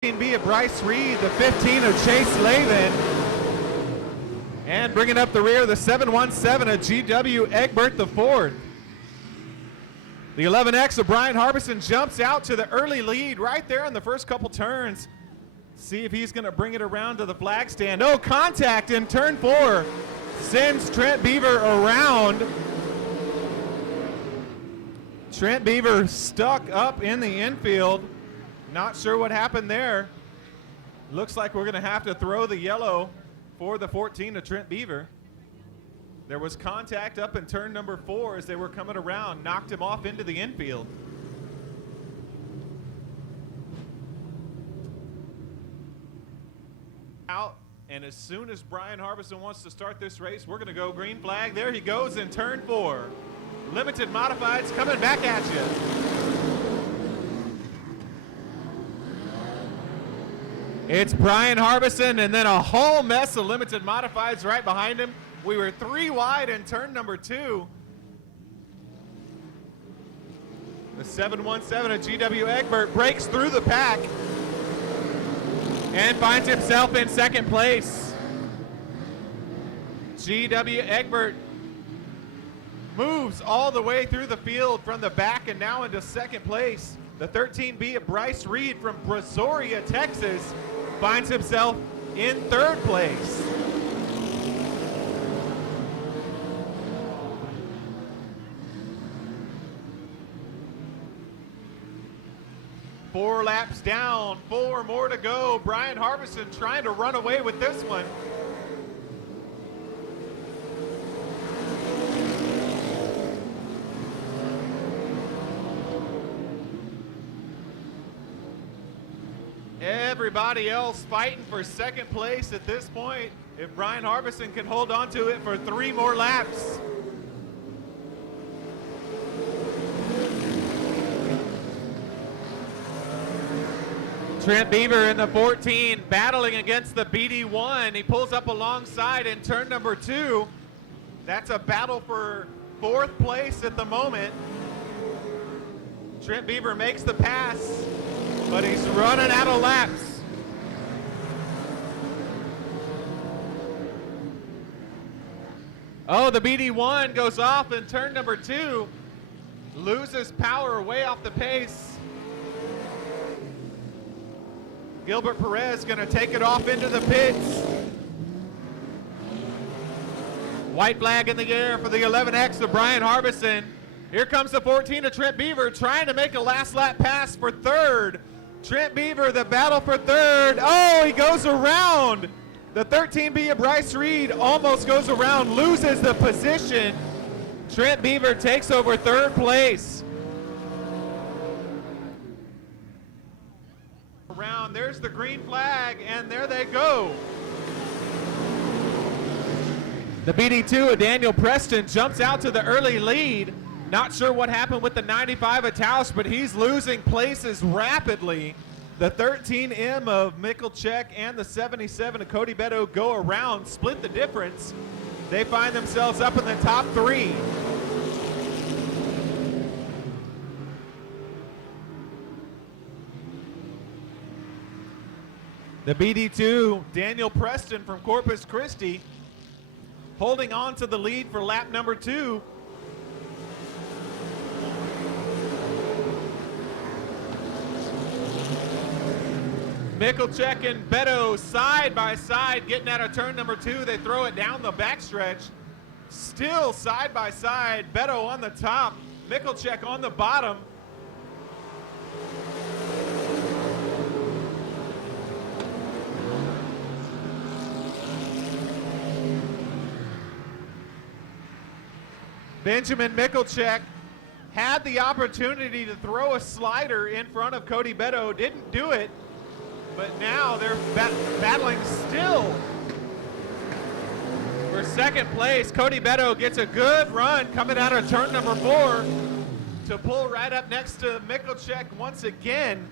B of Bryce Reed, the 15 of Chase Lavin. And bringing up the rear, the 717 of GW Egbert the fourth. The 11X of Brian Harbison jumps out to the early lead right there in the first couple turns. See if he's gonna bring it around to the flag stand. Oh, contact in turn 4. Sends Trent Beaver around. Trent Beaver stuck up in the infield. Not sure what happened there. Looks like we're gonna have to throw the yellow for the 14 of Trent Beaver. There was contact up in turn number 4 as they were coming around, knocked him off into the infield. Out, and as soon as Brian Harbison wants to start this race, we're gonna go green flag. There he goes in turn 4. Limited modifieds coming back at you. It's Brian Harbison and then a whole mess of limited modifieds right behind him. We were 3 wide in turn number 2. The 717 of GW Egbert breaks through the pack and finds himself in second place. GW Egbert moves all the way through the field from the back and now into second place. The 13B of Bryce Reed from Brazoria, Texas, finds himself in third place. Four laps down, 4 more to go. Brian Harbison trying to run away with this one. Everybody else fighting for second place at this point. If Brian Harbison can hold on to it for 3 more laps. Trent Beaver in the 14 battling against the BD1. He pulls up alongside in turn number 2. That's a battle for 4th place at the moment. Trent Beaver makes the pass, but he's running out of laps. Oh, the BD1 goes off in turn number 2. Loses power way off the pace. Gilbert Perez gonna take it off into the pits. White flag in the air for the 11X of Brian Harbison. Here comes the 14 of Trent Beaver trying to make a last lap pass for third. Trent Beaver, the battle for third. Oh, he goes around. The 13B of Bryce Reed almost goes around, loses the position. Trent Beaver takes over third place. Around, there's the green flag, and there they go. The BD2 of Daniel Preston jumps out to the early lead. Not sure what happened with the 95 of Taos, but he's losing places rapidly. The 13M of Mickelcheck and the 77 of Cody Beto go around, split the difference. They find themselves up in the top 3. The BD2, Daniel Preston from Corpus Christi, holding on to the lead for lap number 2. Mickelcheck and Beto side by side getting out of turn number 2. They throw it down the backstretch. Still side by side. Beto on the top. Mickelcheck on the bottom. Benjamin Mickelcheck had the opportunity to throw a slider in front of Cody Beto. Didn't do it. But now they're battling still for second place. Cody Beto gets a good run coming out of turn number 4 to pull right up next to Mickelcheck once again.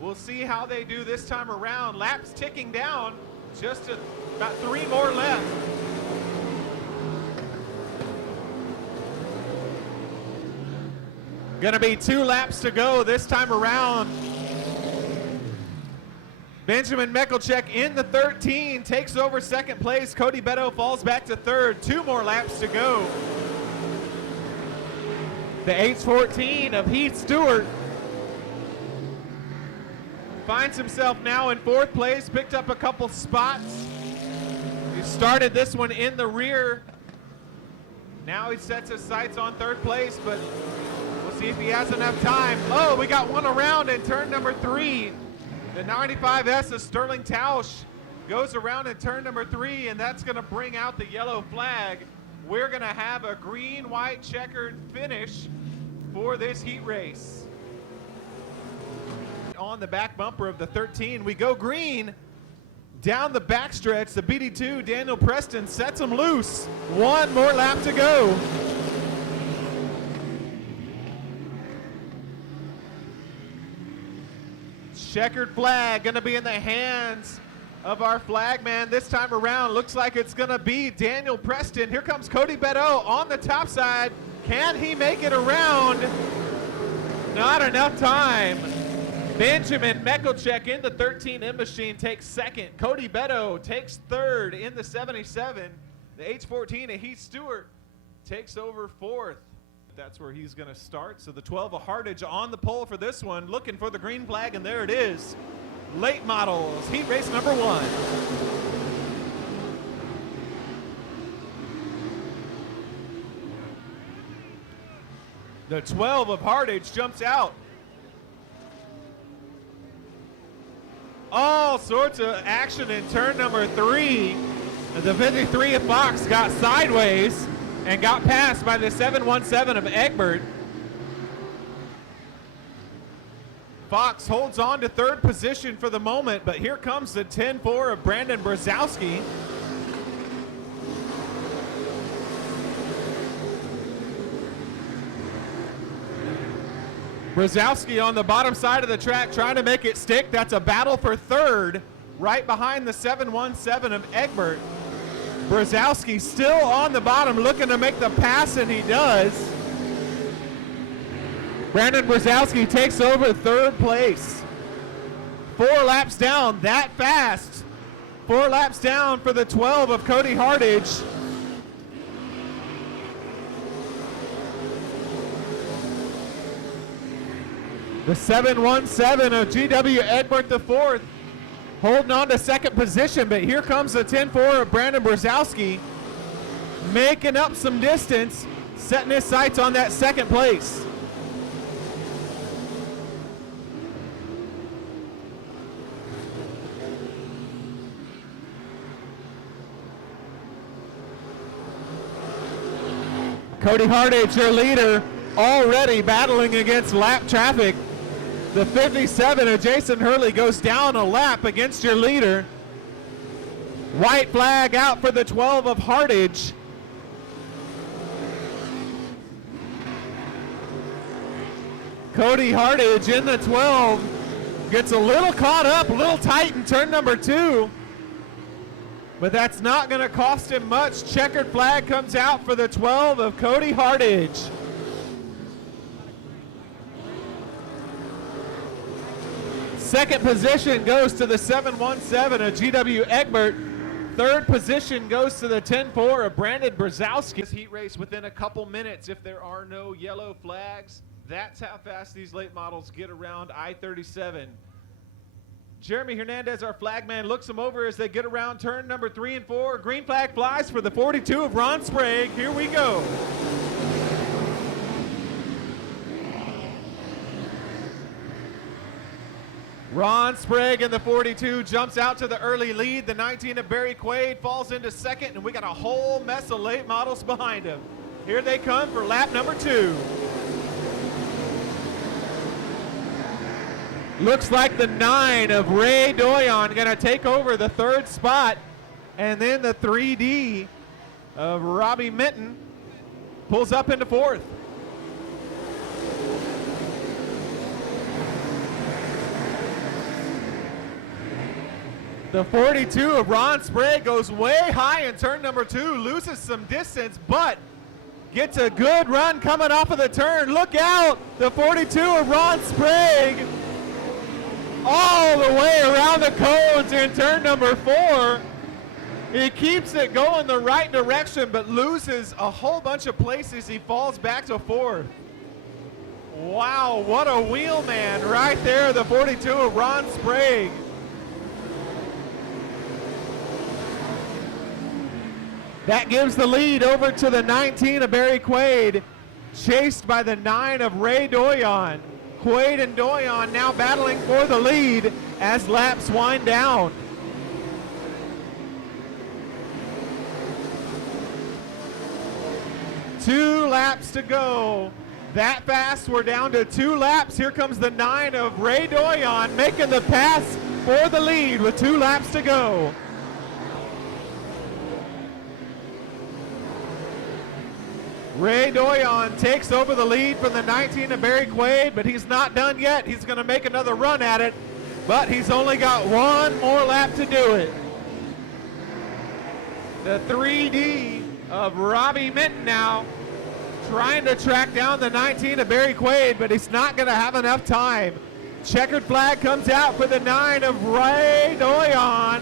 We'll see how they do this time around. Laps ticking down, just about 3 more left. Gonna be 2 laps to go this time around. Benjamin Meckelcheck in the 13 takes over second place. Cody Beto falls back to third. 2 more laps to go. The H14 of Heath Stewart finds himself now in fourth place, picked up a couple spots. He started this one in the rear. Now he sets his sights on third place, but we'll see if he has enough time. Oh, we got one around in turn number 3. The 95S of Sterling Tausch goes around in turn number 3, and that's going to bring out the yellow flag. We're going to have a green, white, checkered finish for this heat race. On the back bumper of the 13, we go green. Down the backstretch, the BD2, Daniel Preston, sets him loose. 1 more lap to go. Checkered flag gonna be in the hands of our flagman this time around. Looks like it's gonna be Daniel Preston. Here comes Cody Beto on the top side. Can he make it around? Not enough time. Benjamin Meckelcheck in the 13 M machine takes second. Cody Beto takes third in the 77. The H14 of Heath Stewart takes over fourth. That's where he's going to start. So the 12 of Hardage on the pole for this one, looking for the green flag, and there it is. Late models, heat race number 1. The 12 of Hardage jumps out. All sorts of action in turn number 3. The 53 of Fox got sideways and got passed by the 717 of Egbert. Fox holds on to third position for the moment, but here comes the 10-4 of Brandon Brzezowski. Brzezowski on the bottom side of the track trying to make it stick. That's a battle for third, right behind the 717 of Egbert. Brzezowski still on the bottom looking to make the pass, and he does. Brandon Brzezowski takes over third place. 4 laps down, that fast. 4 laps down for the 12 of Cody Hardage. The 717 of GW Egbert IV holding on to second position, but here comes the 10-4 of Brandon Brzezowski, making up some distance, setting his sights on that second place. Cody Hardage, your leader, already battling against lap traffic. The 57 of Jason Hurley goes down a lap against your leader. White flag out for the 12 of Hardage. Cody Hardage in the 12 gets a little caught up, a little tight in turn number 2. But that's not going to cost him much. Checkered flag comes out for the 12 of Cody Hardage. Second position goes to the 717 of GW Egbert. Third position goes to the 10-4 of Brandon Brzezowski. This heat race within a couple minutes if there are no yellow flags. That's how fast these late models get around I-37. Jeremy Hernandez, our flagman, looks them over as they get around turn number 3 and 4. Green flag flies for the 42 of Ron Sprague. Here we go. Ron Sprague in the 42 jumps out to the early lead. The 19 of Barry Quaid falls into second, and we got a whole mess of late models behind him. Here they come for lap number 2. Looks like the 9 of Ray Doyon going to take over the third spot, and then the 3D of Robbie Minton pulls up into fourth. The 42 of Ron Sprague goes way high in turn number 2, loses some distance, but gets a good run coming off of the turn. Look out! The 42 of Ron Sprague all the way around the cones in turn number 4. He keeps it going the right direction, but loses a whole bunch of places. He falls back to 4th. Wow, what a wheelman right there, the 42 of Ron Sprague. That gives the lead over to the 19 of Barry Quaid, chased by the 9 of Ray Doyon. Quaid and Doyon now battling for the lead as laps wind down. Two laps to go. That fast, we're down to 2 laps. Here comes the 9 of Ray Doyon making the pass for the lead with 2 laps to go. Ray Doyon takes over the lead from the 19 of Barry Quaid, but he's not done yet. He's going to make another run at it, but he's only got 1 more lap to do it. The 3D of Robbie Minton now trying to track down the 19 of Barry Quaid, but he's not going to have enough time. Checkered flag comes out for the 9 of Ray Doyon.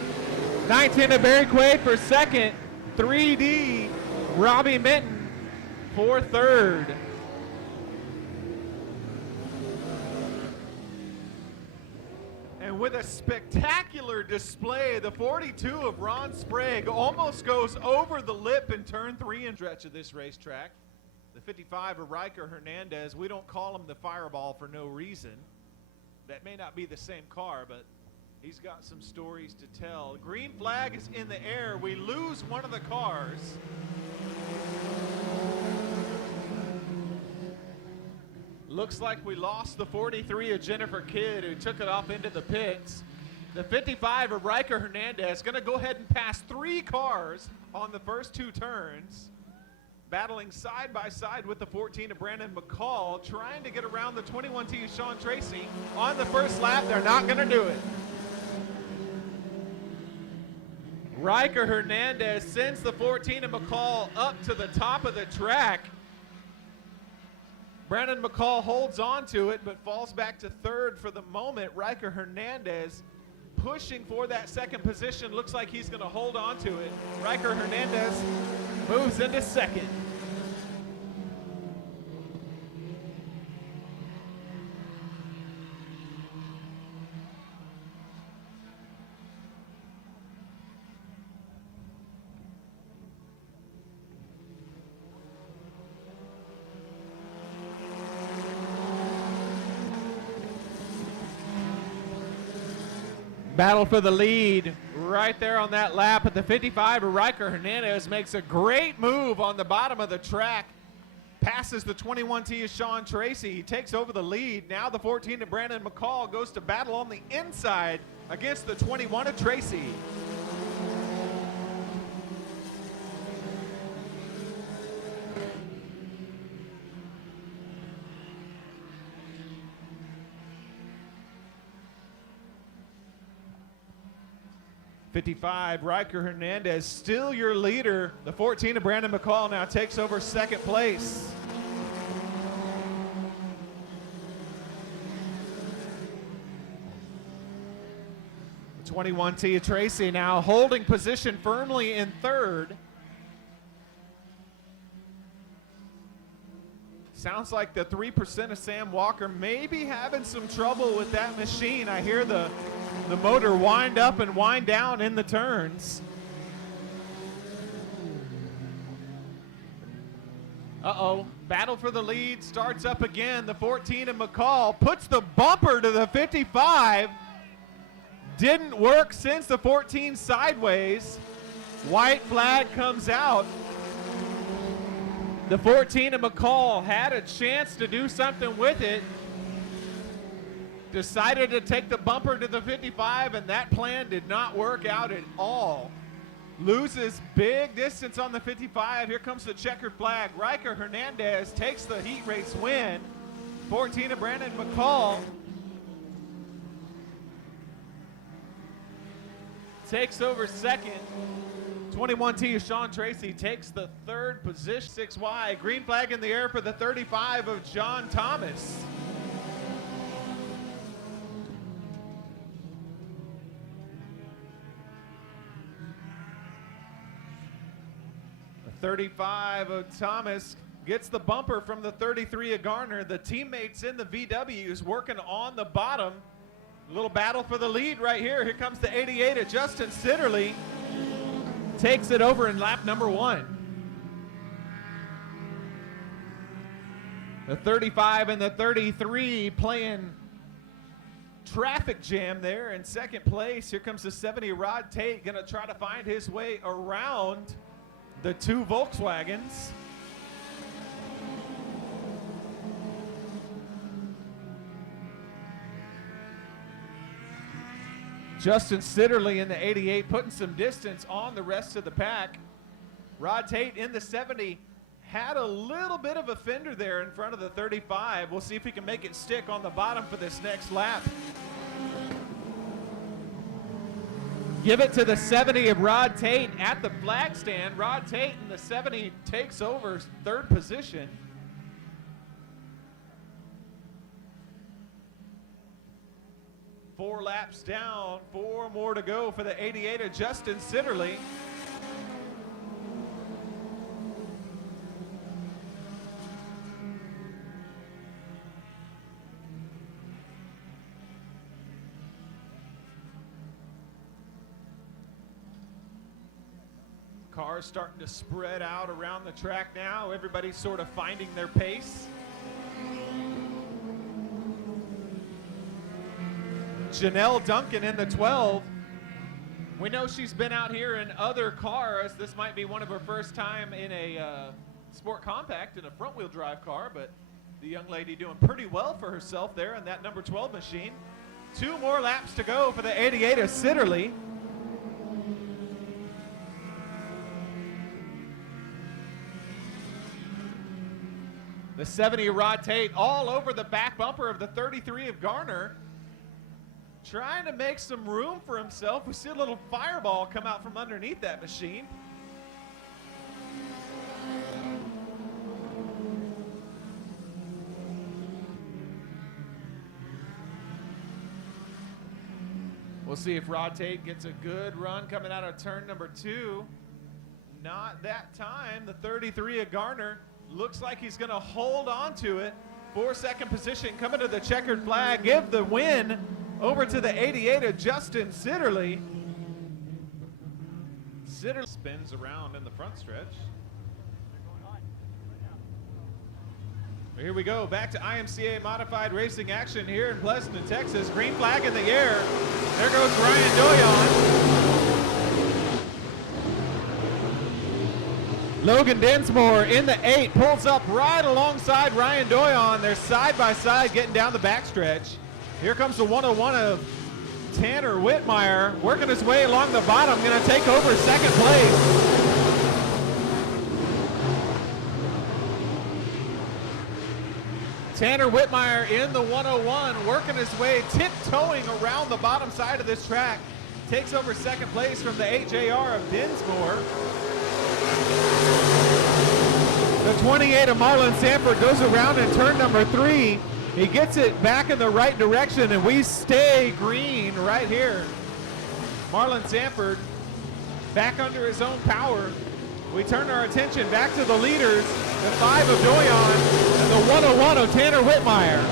19 of Barry Quaid for second. 3D Robbie Minton for third. And with a spectacular display, the 42 of Ron Sprague almost goes over the lip in turn 3 and stretch of this racetrack. The 55 of Riker Hernandez, we don't call him the Fireball for no reason. That may not be the same car, but he's got some stories to tell. Green flag is in the air. We lose one of the cars. Looks like we lost the 43 of Jennifer Kidd, who took it off into the pits. The 55 of Riker Hernandez going to go ahead and pass 3 cars on the first 2 turns, battling side by side with the 14 of Brandon McCall, trying to get around the 21T of Sean Tracy. On the first lap, they're not going to do it. Riker Hernandez sends the 14 of McCall up to the top of the track. Brandon McCall holds on to it, but falls back to 3rd for the moment. Riker Hernandez pushing for that 2nd position. Looks like he's going to hold on to it. Riker Hernandez moves into 2nd. Battle for the lead right there on that lap at the 55. Riker Hernandez makes a great move on the bottom of the track. Passes the 21T of Sean Tracy. He takes over the lead. Now the 14 of Brandon McCall goes to battle on the inside against the 21 of Tracy. .55 Riker Hernandez, still your leader. The 14 of Brandon McCall now takes over 2nd place. The 21T of Tracy now holding position firmly in 3rd. Sounds like the 3% of Sam Walker may be having some trouble with that machine. I hear the motor wind up and wind down in the turns. Uh-oh, battle for the lead starts up again. The 14 of McCall puts the bumper to the 55. Didn't work since the 14 sideways. White flag comes out. The 14 of McCall had a chance to do something with it. Decided to take the bumper to the 55, and that plan did not work out at all. Loses big distance on the 55. Here comes the checkered flag. Riker Hernandez takes the heat race win. 14 of Brandon McCall takes over 2nd. 21T of Sean Tracy takes the 3rd position. 6Y. Green flag in the air for the 35 of John Thomas. 35 of Thomas gets the bumper from the 33 of Garner. The teammates in the VWs working on the bottom. A little battle for the lead right here. Here comes the 88 of Justin Sitterly. Takes it over in lap number 1. The 35 and the 33 playing traffic jam there in second place. Here comes the 70 Rod Tate, gonna try to find his way around the 2 Volkswagens. Justin Sitterly in the 88 putting some distance on the rest of the pack. Rod Tate in the 70 had a little bit of a fender there in front of the 35. We'll see if he can make it stick on the bottom for this next lap. Give it to the 70 of Rod Tate at the flag stand. Rod Tate in the 70 takes over 3rd position. Four laps down, 4 more to go for the 88 of Justin Sitterly. Cars starting to spread out around the track now. Everybody's sort of finding their pace. Janelle Duncan in the 12. We know she's been out here in other cars. This might be one of her first time in a Sport Compact in a front-wheel drive car, but the young lady doing pretty well for herself there in that number 12 machine. 2 more laps to go for the 88 of Sitterly. The 70 of Rod Tate all over the back bumper of the 33 of Garner. Trying to make some room for himself. We see a little fireball come out from underneath that machine. We'll see if Rod Tate gets a good run coming out of turn number 2. Not that time. The 33 of Garner looks like he's going to hold on to it for 2nd position. Coming to the checkered flag, give the win over to the 88 of Justin Sitterly. Sitterly spins around in the front stretch. Here we go, back to IMCA modified racing action here in Pleasanton, Texas. Green flag in the air. There goes Ryan Doyon. Logan Dinsmore in the 8 pulls up right alongside Ryan Doyon. They're side by side getting down the backstretch. Here comes the 101 of Tanner Whitmire working his way along the bottom, going to take over 2nd place. Tanner Whitmire in the 101 working his way, tiptoeing around the bottom side of this track. Takes over 2nd place from the 8JR of Dinsmore. The 28 of Marlon Sanford goes around in turn number 3. He gets it back in the right direction, and we stay green right here. Marlon Sanford back under his own power. We turn our attention back to the leaders, the 5 of Doyon and the 101 of Tanner Whitmire.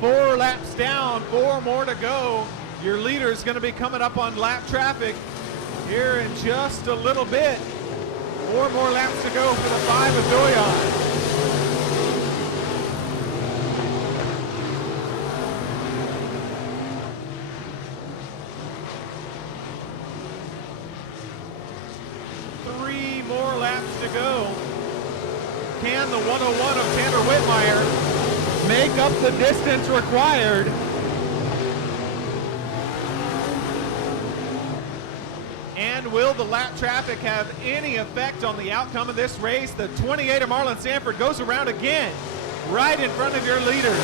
4 laps down, 4 more to go. Your leader is going to be coming up on lap traffic here in just a little bit. 4 more laps to go for the 5 of Doyon. More laps to go. Can the 101 of Tanner Whitmire make up the distance required? And will the lap traffic have any effect on the outcome of this race? The 28 of Marlon Sanford goes around again, right in front of your leaders.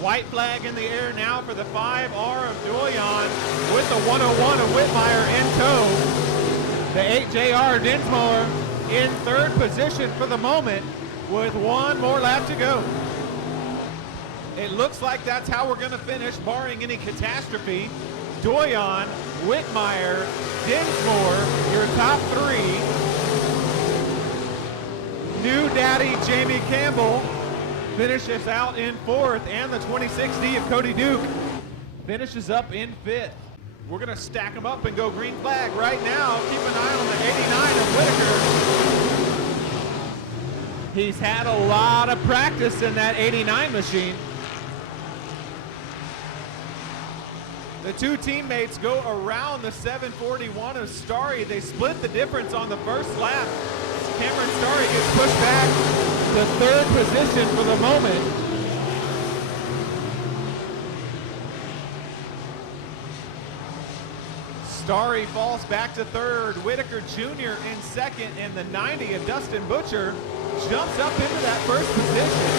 White flag in the air now for the 5R of Doyon with the 101 of Whitmire in tow. The 8 JR Dinsmore in third position for the moment with one more lap to go. It looks like that's how we're going to finish, barring any catastrophe. Doyon, Whitmire, Dinsmore, your top three. New daddy Jamie Campbell finishes out in fourth, and the 26D of Cody Duke finishes up in fifth. We're going to stack them up and go green flag right now. Keep an eye on the 89 of Whitaker. He's had a lot of practice in that 89 machine. The two teammates go around the 741 of Starry. They split the difference on the first lap. Cameron Starry gets pushed back to third position for the moment. Starry falls back to third. Whitaker Jr. in second, and the 90 of Dustin Butcher jumps up into that first position.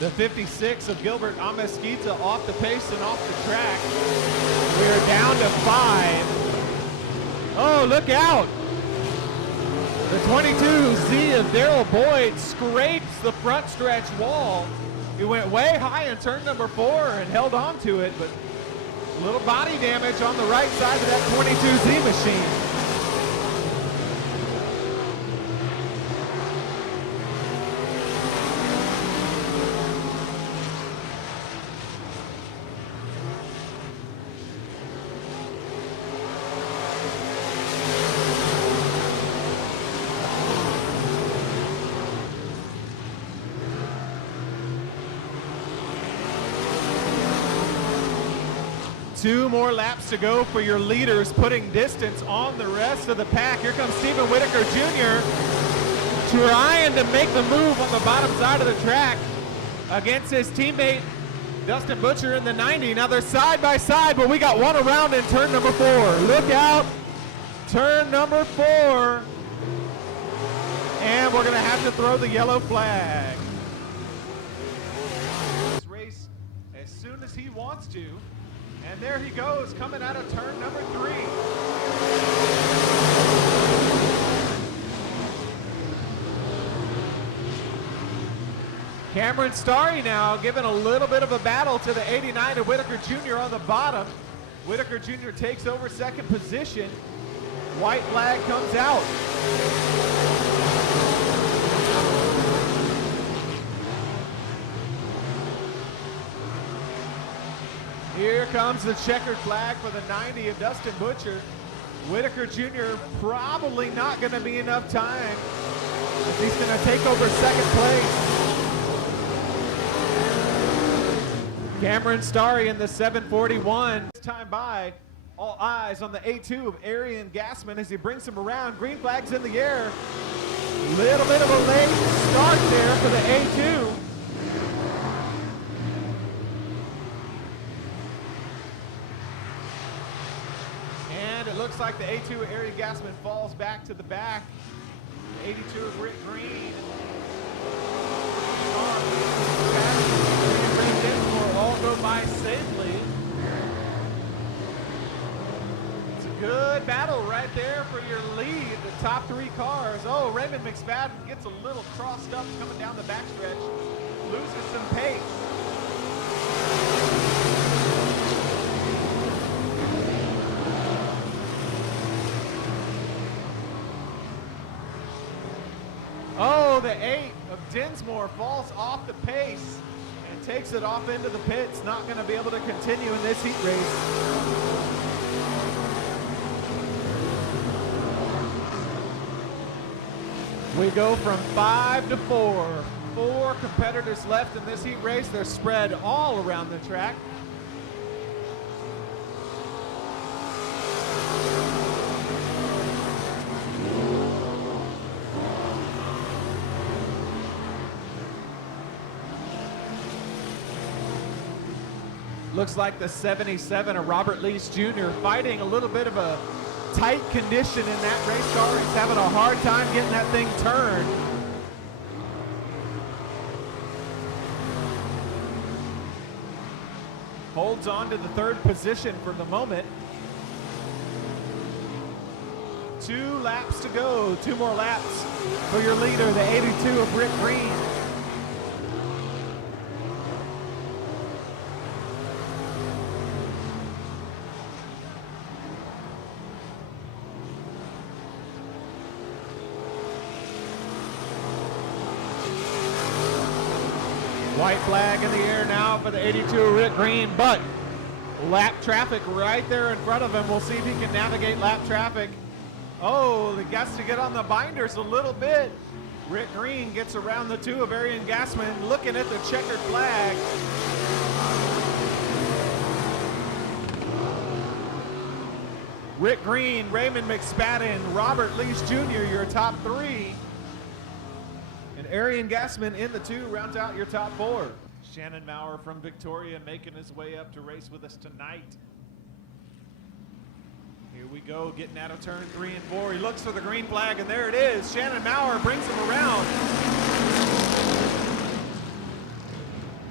The 56 of Gilbert Amesquita off the pace and off the track. We're down to 5. Oh, look out! The 22Z of Daryl Boyd scrapes the front stretch wall. He went way high in turn number 4 and held on to it, but a little body damage on the right side of that 22Z machine. Two more laps to go for your leaders, putting distance on the rest of the pack. Here comes Stephen Whitaker Jr. trying to make the move on the bottom side of the track against his teammate Dustin Butcher in the 90. Now they're side by side, but we got one around in turn number 4. Look out, turn number 4. And we're gonna have to throw the yellow flag. This race as soon as he wants to. And there he goes, coming out of turn number 3. Cameron Starry now giving a little bit of a battle to the 89 of Whitaker Jr. on the bottom. Whitaker Jr. takes over second position. White flag comes out. Here comes the checkered flag for the 90 of Dustin Butcher. Whitaker Jr. probably not going to be enough time. He's going to take over second place. Cameron Starry in the 741. This time by, all eyes on the A2 of Arian Gassman as he brings him around. Green flags in the air. Little bit of a late start there for the A2. It looks like the A2 of Arian Gassman falls back to the back. 82 of Rick Green. Will all go by safely. It's a good battle right there for your lead. The top 3 cars. Oh, Raymond McSpadden gets a little crossed up coming down the backstretch. Loses some pace. Oh, the 8 of Dinsmore falls off the pace and takes it off into the pits. Not going to be able to continue in this heat race. We go from 5 to 4. 4 competitors left in this heat race. They're spread all around the track. Looks like the 77 of Robert Lease Jr. fighting a little bit of a tight condition in that race car. He's having a hard time getting that thing turned. holds on to the third position for the moment. 2 laps to go, 2 more laps for your leader, the 82 of Rick Green. White flag in the air now for the 82 of Rick Green, but lap traffic right there in front of him. We'll see if he can navigate lap traffic. Oh, he gets to get on the binders a little bit. Rick Green gets around the 2 of Arian Gassman, looking at the checkered flag. Rick Green, Raymond McSpadden, Robert Leach Jr., your top 3. And Arian Gassman in the 2 rounds out your top 4. Shannon Maurer from Victoria making his way up to race with us tonight. Here we go, getting out of turn 3 and 4. He looks for the green flag, and there it is. Shannon Maurer brings him around.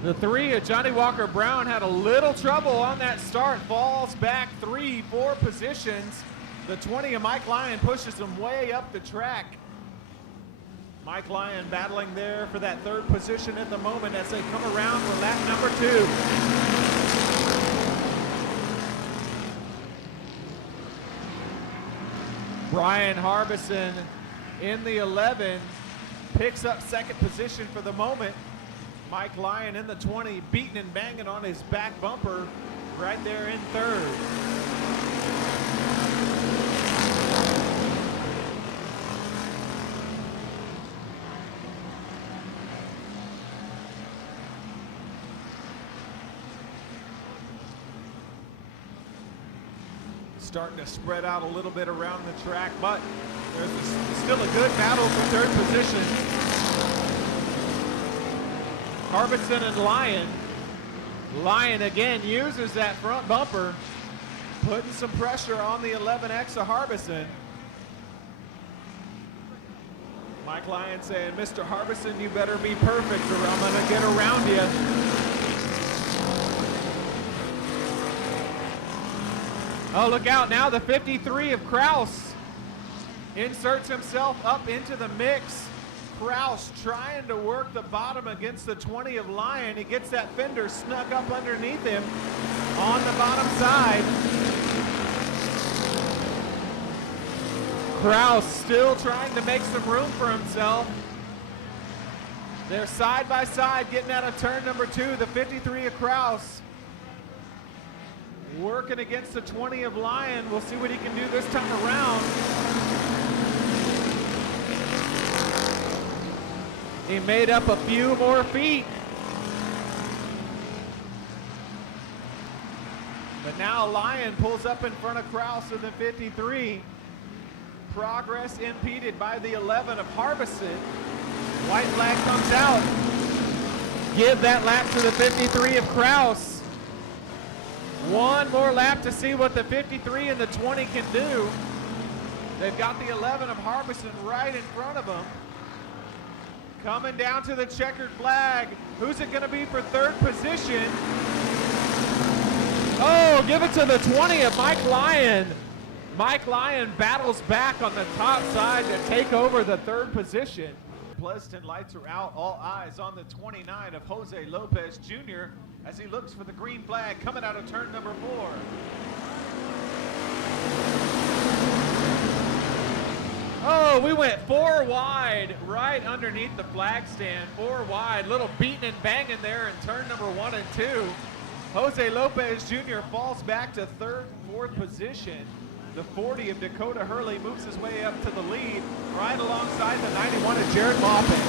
The 3 of Johnny Walker Brown had a little trouble on that start, falls back 3-4 positions. The 20 of Mike Lyon pushes him way up the track. Mike Lyon battling there for that 3rd position at the moment as they come around for lap number 2. Brian Harbison in the 11 picks up 2nd position for the moment. Mike Lyon in the 20 beating and banging on his back bumper right there in 3rd. Starting to spread out a little bit around the track, but there's still a good battle for 3rd position. Harbison and Lyon. Lyon again uses that front bumper, putting some pressure on the 11X of Harbison. Mike Lyon saying, Mr. Harbison, you better be perfect or I'm gonna get around you. Oh, look out now, the 53 of Kraus inserts himself up into the mix. Kraus trying to work the bottom against the 20 of Lyon. He gets that fender snuck up underneath him on the bottom side. Kraus still trying to make some room for himself. They're side by side getting out of turn number 2, the 53 of Kraus. Working against the 20 of Lyon. We'll see what he can do this time around. He made up a few more feet. But now Lyon pulls up in front of Kraus in the 53. Progress impeded by the 11 of Harbison. White flag comes out. Give that lap to the 53 of Kraus. One more lap to see what the 53 and the 20 can do. They've got the 11 of Harbison right in front of them. Coming down to the checkered flag. Who's it going to be for 3rd position? Oh, give it to the 20 of Mike Lyon. Mike Lyon battles back on the top side to take over the 3rd position. Pleasanton lights are out. All eyes on the 29 of Jose Lopez Jr. as he looks for the green flag coming out of turn number 4. Oh, we went 4 wide right underneath the flag stand. 4 wide, little beating and banging there in turn number 1 and 2. Jose Lopez Jr. falls back to 3rd, 4th position. The 40 of Dakota Hurley moves his way up to the lead right alongside the 91 of Jared Maupin.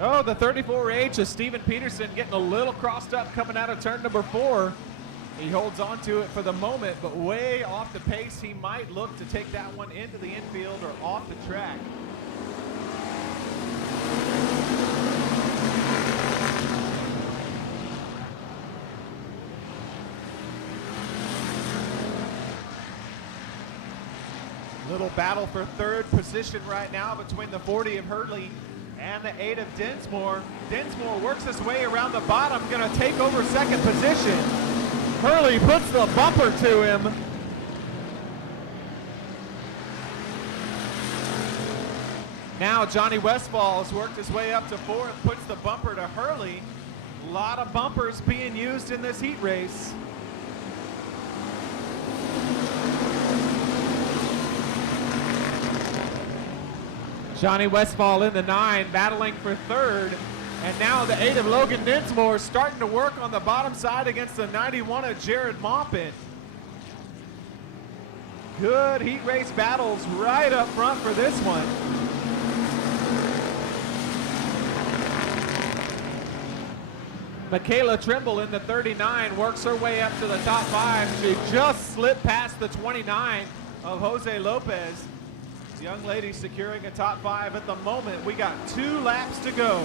Oh, the 34H of Steven Peterson getting a little crossed up coming out of turn number 4. He holds on to it for the moment, but way off the pace. He might look to take that one into the infield or off the track. Little battle for 3rd position right now between the 40 of Hurley And the 8 of Dinsmore. Dinsmore works his way around the bottom, gonna take over second position. Hurley puts the bumper to him. Now Johnny Westfall has worked his way up to 4th, puts the bumper to Hurley. A lot of bumpers being used in this heat race. Johnny Westfall in the 9, battling for 3rd. And now the 8 of Logan Dinsmore starting to work on the bottom side against the 91 of Jared Maupin. Good heat race battles right up front for this one. Michaela Trimble in the 39 works her way up to the top 5. She just slipped past the 29 of Jose Lopez. This young lady securing a top 5 at the moment. We got 2 laps to go.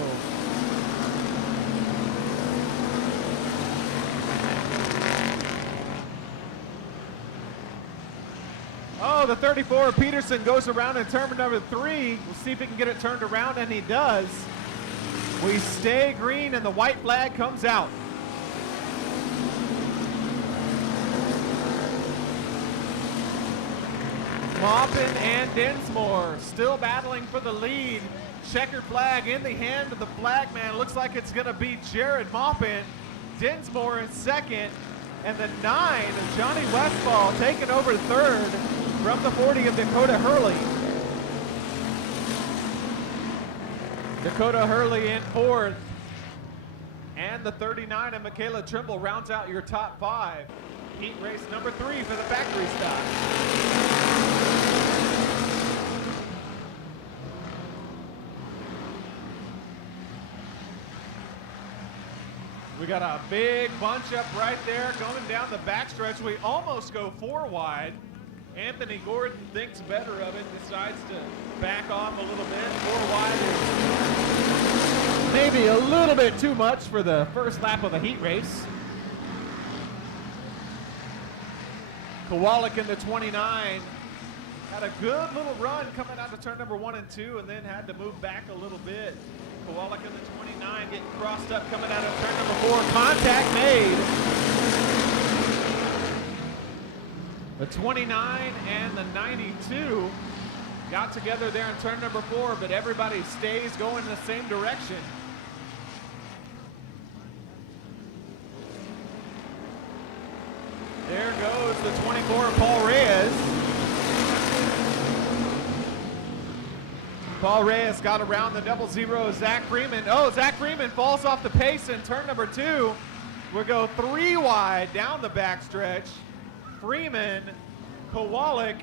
Oh, the 34 of Peterson goes around in turn number 3. We'll see if he can get it turned around, and he does. We stay green and the white flag comes out. Maupin and Dinsmore still battling for the lead. Checkered flag in the hand of the flagman. Looks like it's gonna be Jared Maupin. Dinsmore in 2nd. And the 9 of Johnny Westfall taking over 3rd from the 40 of Dakota Hurley. Dakota Hurley in 4th. And the 39 of Michaela Trimble rounds out your top 5. Heat race number 3 for the factory stop. We got a big bunch up right there going down the backstretch. We almost go 4 wide. Anthony Gordon thinks better of it, decides to back off a little bit. 4 wide is maybe a little bit too much for the first lap of the heat race. Kowalik in the 29 had a good little run coming out of turn number 1 and 2, and then had to move back a little bit. Kowalik in the 29 getting crossed up coming out of turn number 4. Contact made. The 29 and the 92 got together there in turn number 4, but everybody stays going in the same direction. There goes the 24, Paul Reyes. Paul Reyes got around the 00, Zach Freeman. Oh, Zach Freeman falls off the pace in turn number 2. We'll go 3 wide down the backstretch. Freeman, Kowalik,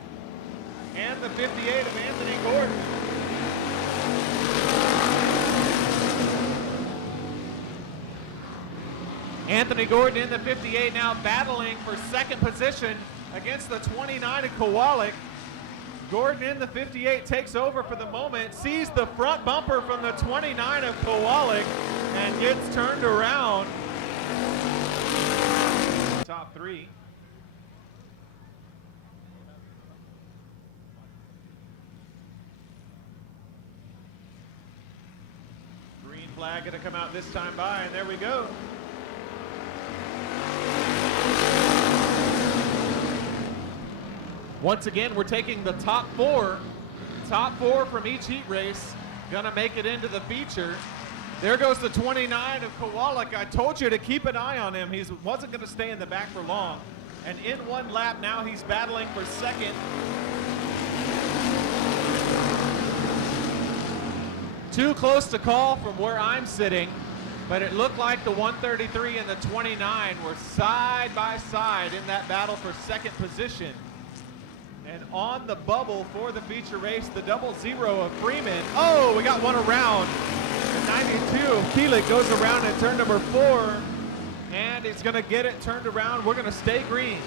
and the 58 of Anthony Gordon. Anthony Gordon in the 58 now battling for 2nd position against the 29 of Kowalik. Gordon in the 58 takes over for the moment, sees the front bumper from the 29 of Kowalik, and gets turned around. Top 3. Green flag gonna come out this time by, and there we go. Once again, we're taking the top 4. Top 4 from each heat race. Gonna make it into the feature. There goes the 29 of Kowalik. I told you to keep an eye on him. He wasn't gonna stay in the back for long. And in 1 lap now, he's battling for 2nd. Too close to call from where I'm sitting, but it looked like the 133 and the 29 were side by side in that battle for 2nd position. And on the bubble for the feature race, the 00 of Freeman. Oh, we got one around. The 92 of Keelik goes around in turn number 4, and he's gonna get it turned around. We're gonna stay green.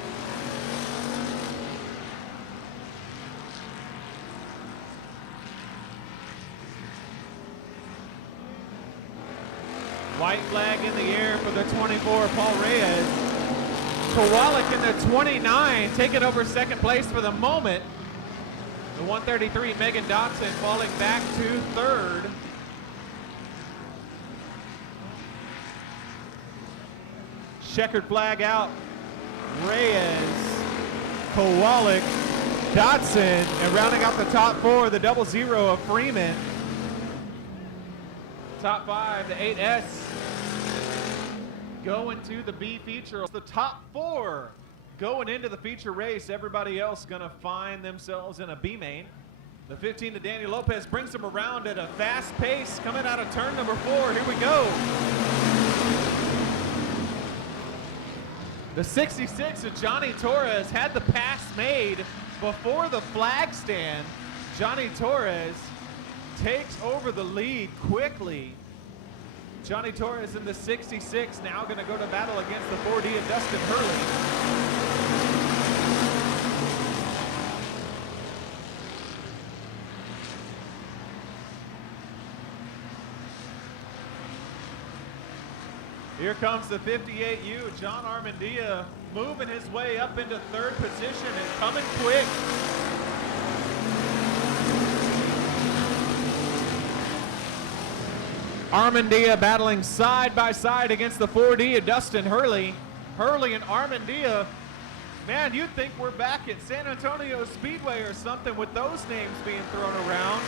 White flag in the air for the 24, Paul Reyes. Kowalik in the 29 taking over 2nd place for the moment. The 133, Megan Dotson, falling back to 3rd. checkered flag out. Reyes, Kowalik, Dotson, and rounding out the top 4, the 00 of Freeman. Top 5, the 8S, going to the B feature. The top 4 going into the feature race. Everybody else gonna find themselves in a B main. The 15 to Daniel Lopez brings him around at a fast pace coming out of turn number 4. Here we go. The 66 of Johnny Torres had the pass made before the flag stand. Johnny Torres takes over the lead quickly. Johnny Torres in the 66 now going to go to battle against the 4D of Dustin Hurley. Here comes the 58U, John Armandia, moving his way up into 3rd position and coming quick. Armandia battling side by side against the 4D of Dustin Hurley. Hurley and Armandia, man, you'd think we're back at San Antonio Speedway or something with those names being thrown around.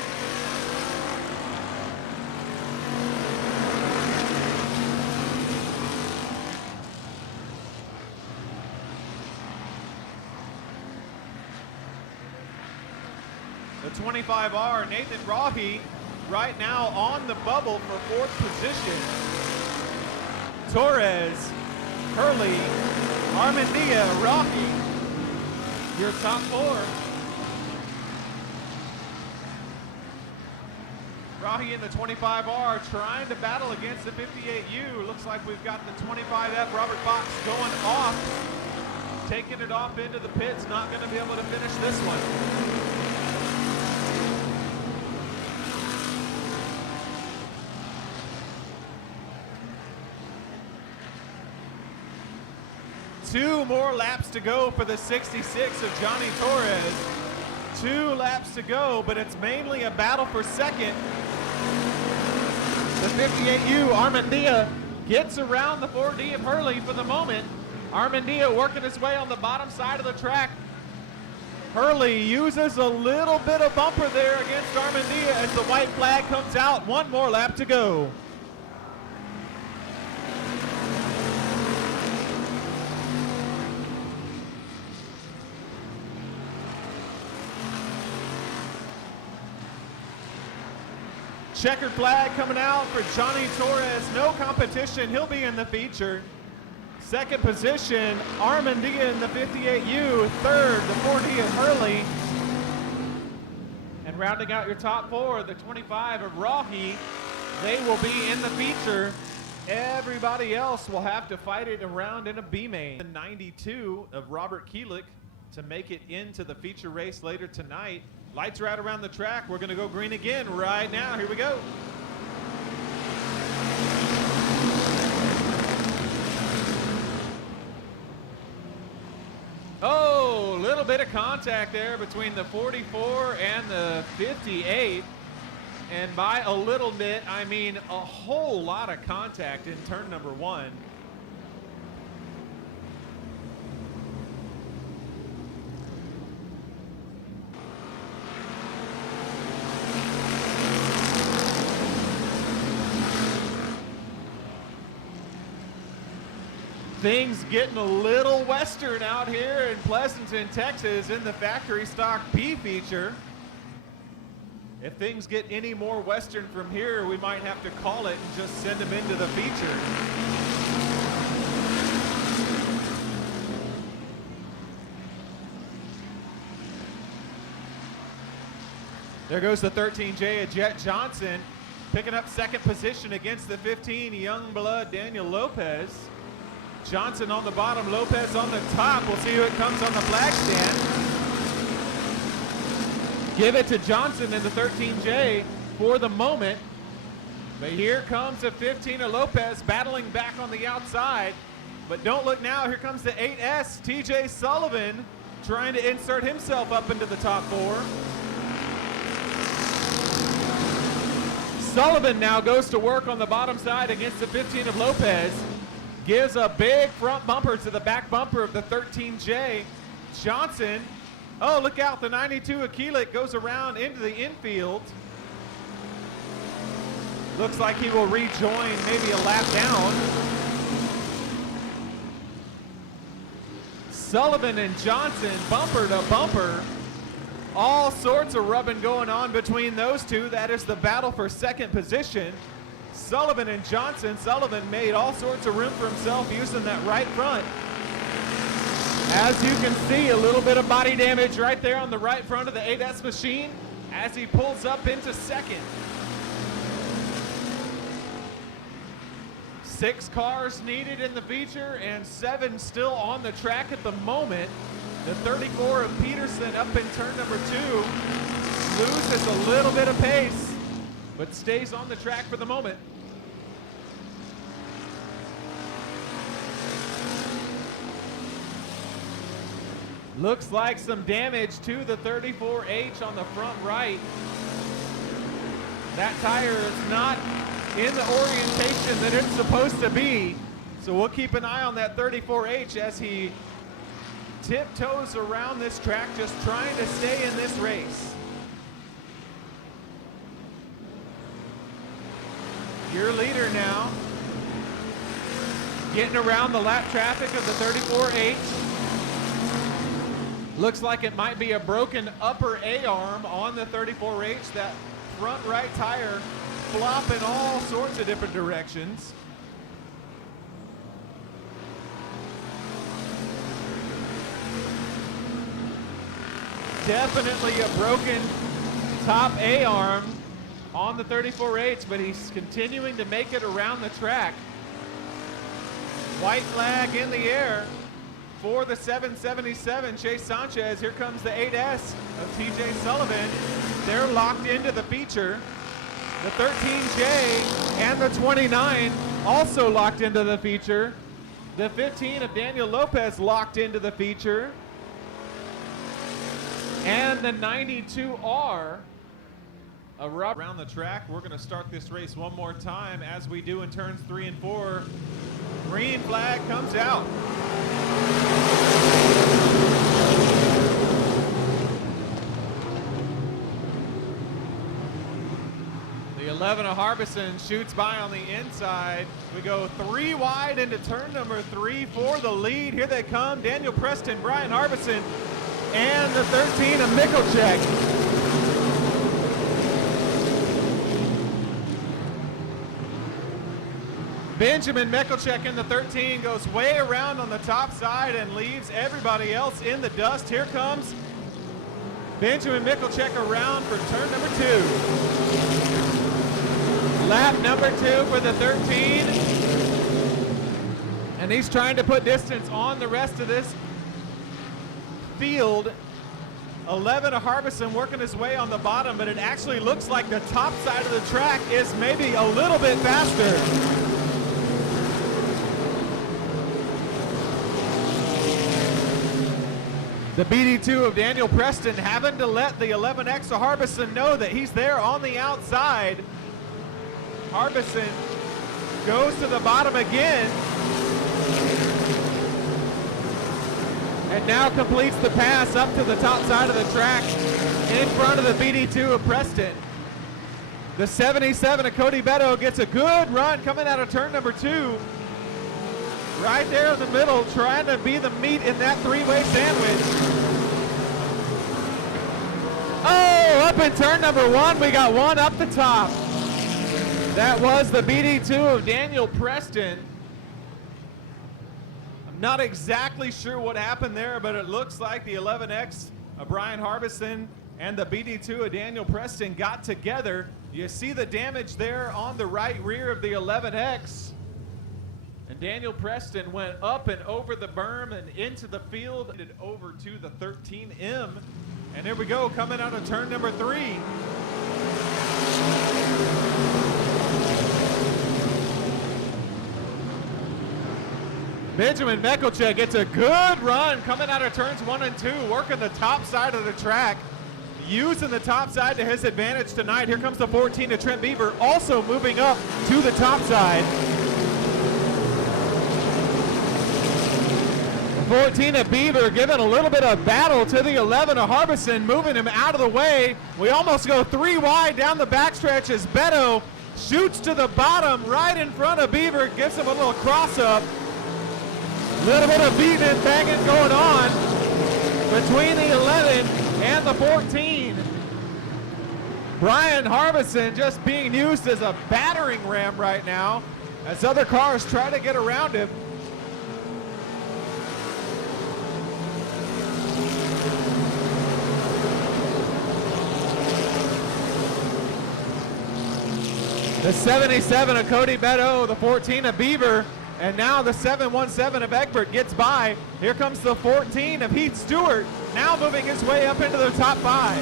The 25R, Nathan Rahi, right now on the bubble for 4th position. Torres, Hurley, Armandia, Rahi, your top 4. Rahi in the 25R trying to battle against the 58U. Looks like we've got the 25F Robert Fox going off, taking it off into the pits, not going to be able to finish this one. Two more laps to go for the 66 of Johnny Torres. 2 laps to go, but it's mainly a battle for second. The 58U, Armandia, gets around the 4D of Hurley for the moment. Armandia working his way on the bottom side of the track. Hurley uses a little bit of bumper there against Armandia as the white flag comes out. 1 more lap to go. Checkered flag coming out for Johnny Torres. No competition. He'll be in the feature. 2nd position, Armandia in the 58U. 3rd, the 4D of Hurley. And rounding out your top 4, the 25 of Rahi. They will be in the feature. Everybody else will have to fight it around in a B main. The 92 of Robert Keelik to make it into the feature race later tonight. Lights are out around the track. We're going to go green again right now. Here we go. Oh, a little bit of contact there between the 44 and the 58. And by a little bit, I mean a whole lot of contact in turn number 1. Things getting a little western out here in Pleasanton, Texas in the factory stock P feature. If things get any more western from here, we might have to call it and just send them into the feature. There goes the 13J of Jet Johnson, picking up 2nd position against the 15 young blood Daniel Lopez. Johnson on the bottom, Lopez on the top. We'll see who it comes on the flag stand. Give it to Johnson in the 13J for the moment. But here comes the 15 of Lopez battling back on the outside. But don't look now, here comes the 8S, TJ Sullivan, trying to insert himself up into the top 4. Sullivan now goes to work on the bottom side against the 15 of Lopez. gives a big front bumper to the back bumper of the 13J. Johnson, oh, look out, the 92 Akilik goes around into the infield. Looks like he will rejoin maybe a lap down. Sullivan and Johnson, bumper to bumper. All sorts of rubbing going on between those two. That is the battle for second position. Sullivan and Johnson. Sullivan made all sorts of room for himself using that right front. As you can see, a little bit of body damage right there on the right front of the 8S machine as he pulls up into second. 6 cars needed in the feature and 7 still on the track at the moment. The 34 of Peterson up in turn number 2 loses a little bit of pace, but stays on the track for the moment. Looks like some damage to the 34H on the front right. That tire is not in the orientation that it's supposed to be, so we'll keep an eye on that 34H as he tiptoes around this track, just trying to stay in this race. Your leader now, getting around the lap traffic of the 34H. Looks like it might be a broken upper A-arm on the 34H. That front right tire flopping all sorts of different directions. Definitely a broken top A-arm on the 34H, but he's continuing to make it around the track. White flag in the air for the 777, Chase Sanchez. Here comes the 8S of TJ Sullivan. They're locked into the feature. The 13J and the 29 also locked into the feature. The 15 of Daniel Lopez locked into the feature. And the 92R around the track. We're going to start this race one more time as we do in turns 3 and 4. Green flag comes out. The 11 of Harbison shoots by on the inside. We go 3 wide into turn number 3 for the lead. Here they come, Daniel Preston, Brian Harbison, and the 13 of Michalczek. Benjamin Michalczek in the 13 goes way around on the top side and leaves everybody else in the dust. Here comes Benjamin Michalczek around for turn number 2. Lap number 2 for the 13. And he's trying to put distance on the rest of this field. 11 of Harbison working his way on the bottom, but it actually looks like the top side of the track is maybe a little bit faster. The BD2 of Daniel Preston having to let the 11X of Harbison know that he's there on the outside. Harbison goes to the bottom again. And now completes the pass up to the top side of the track in front of the BD2 of Preston. The 77 of Cody Beto gets a good run coming out of turn number 2. Right there in the middle, trying to be the meat in that 3-way sandwich. Oh, up in turn number 1, we got one up the top. That was the BD2 of Daniel Preston. I'm not exactly sure what happened there, but it looks like the 11X of Brian Harbison and the BD2 of Daniel Preston got together. You see the damage there on the right rear of the 11X. And Daniel Preston went up and over the berm and into the field and over to the 13M. And here we go, coming out of turn number 3. Benjamin Michalczek gets a good run coming out of turns 1 and 2, working the top side of the track, using the top side to his advantage tonight. Here comes the 14 of Trent Beaver, also moving up to the top side. 14 of Beaver giving a little bit of battle to the 11 of Harbison, moving him out of the way. We almost go 3 wide down the backstretch as Beto shoots to the bottom right in front of Beaver, gives him a little cross up. Little bit of beating and banging going on between the 11 and the 14. Brian Harbison just being used as a battering ram right now as other cars try to get around him. The 77 of Cody Beto, the 14 of Beaver, and now the 717 of Egbert gets by. Here comes the 14 of Heath Stewart, now moving his way up into the top 5.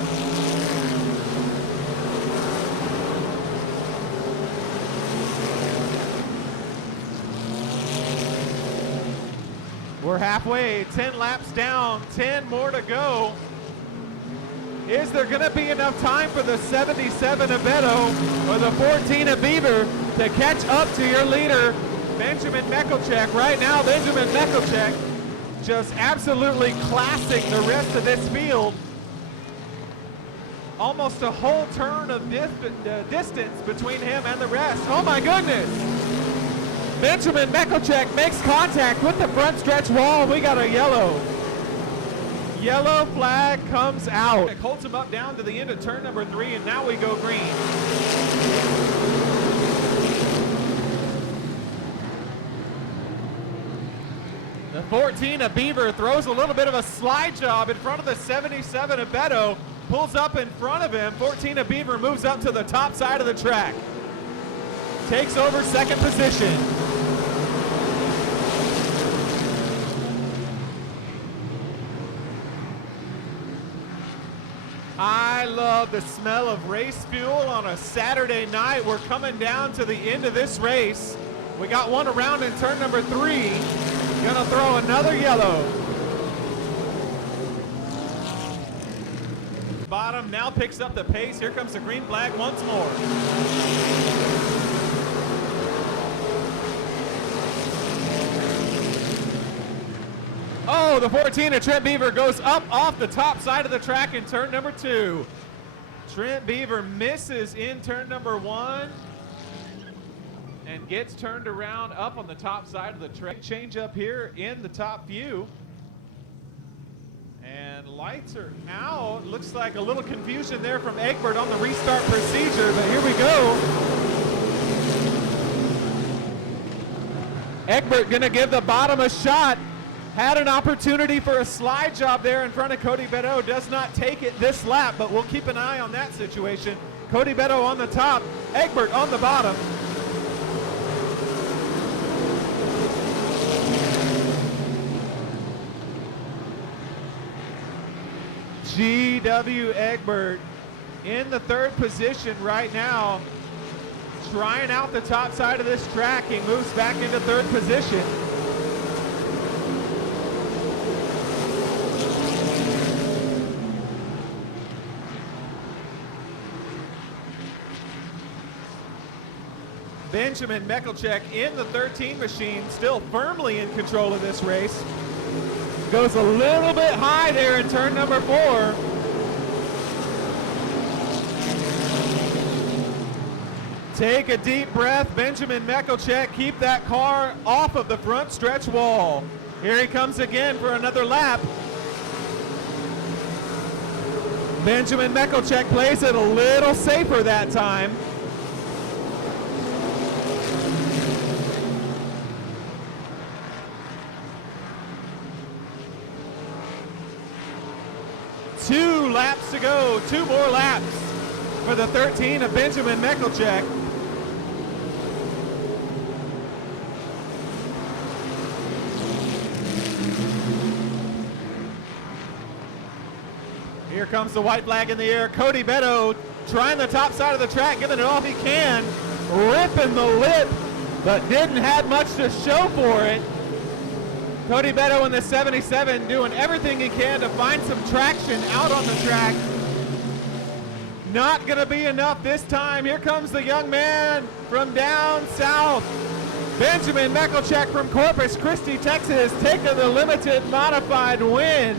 We're halfway, 10 laps down, 10 more to go. Is there going to be enough time for the 77 of Beto or the 14 of Beaver to catch up to your leader, Benjamin Meckelchek? Right now, Benjamin Meckelchek just absolutely classing the rest of this field. Almost a whole turn of distance between him and the rest. Oh my goodness! Benjamin Meckelchek makes contact with the front stretch wall. We got a yellow. Yellow flag comes out. It holds him up down to the end of turn number 3, and now we go green. The 14 of Beaver throws a little bit of a slide job in front of the 77 of Beto, pulls up in front of him. 14 of Beaver moves up to the top side of the track, takes over second position. I love the smell of race fuel on a Saturday night. We're coming down to the end of this race. We got one around in turn number 3. Gonna throw another yellow. Bottom now picks up the pace. Here comes the green flag once more. Oh, the 14 of Trent Beaver goes up off the top side of the track in turn number 2. Trent Beaver misses in turn number 1 and gets turned around up on the top side of the track. Change up here in the top view. And lights are out. Looks like a little confusion there from Egbert on the restart procedure, but here we go. Egbert gonna give the bottom a shot. Had an opportunity for a slide job there in front of Cody Beto. Does not take it this lap, but we'll keep an eye on that situation. Cody Beto on the top, Egbert on the bottom. GW Egbert in the 3rd position right now, trying out the top side of this track. He moves back into 3rd position. Benjamin Meckelchek in the 13 machine, still firmly in control of this race. Goes a little bit high there in turn number 4. Take a deep breath, Benjamin Meckelchek. Keep that car off of the front stretch wall. Here he comes again for another lap. Benjamin Meckelchek plays it a little safer that time. Two laps to go, 2 more laps for the 13 of Benjamin Meckelchek. Here comes the white flag in the air. Cody Beto trying the top side of the track, giving it all he can, ripping the lip, but didn't have much to show for it. Cody Beto in the 77 doing everything he can to find some traction out on the track. Not gonna be enough this time. Here comes the young man from down south. Benjamin Meckelchek from Corpus Christi, Texas, taking the limited modified win.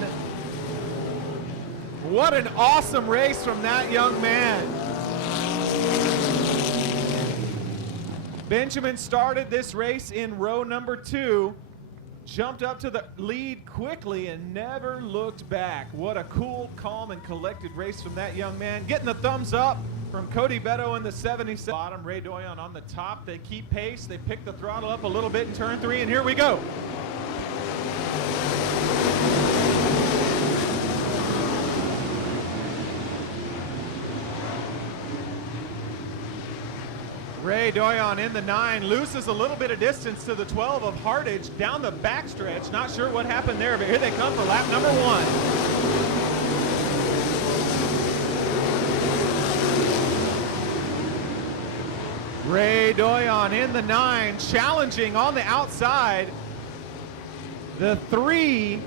What an awesome race from that young man. Benjamin started this race in row number 2, jumped up to the lead quickly and never looked back. What a cool, calm, and collected race from that young man. Getting the thumbs up from Cody Beto in the 77. Bottom, Ray Doyon on the top. They keep pace. They pick the throttle up a little bit in turn 3, and here we go. Ray Doyon in the 9 loses a little bit of distance to the 12 of Hardage down the backstretch. Not sure what happened there, but here they come for lap number 1. Ray Doyon in the 9, challenging on the outside. The 3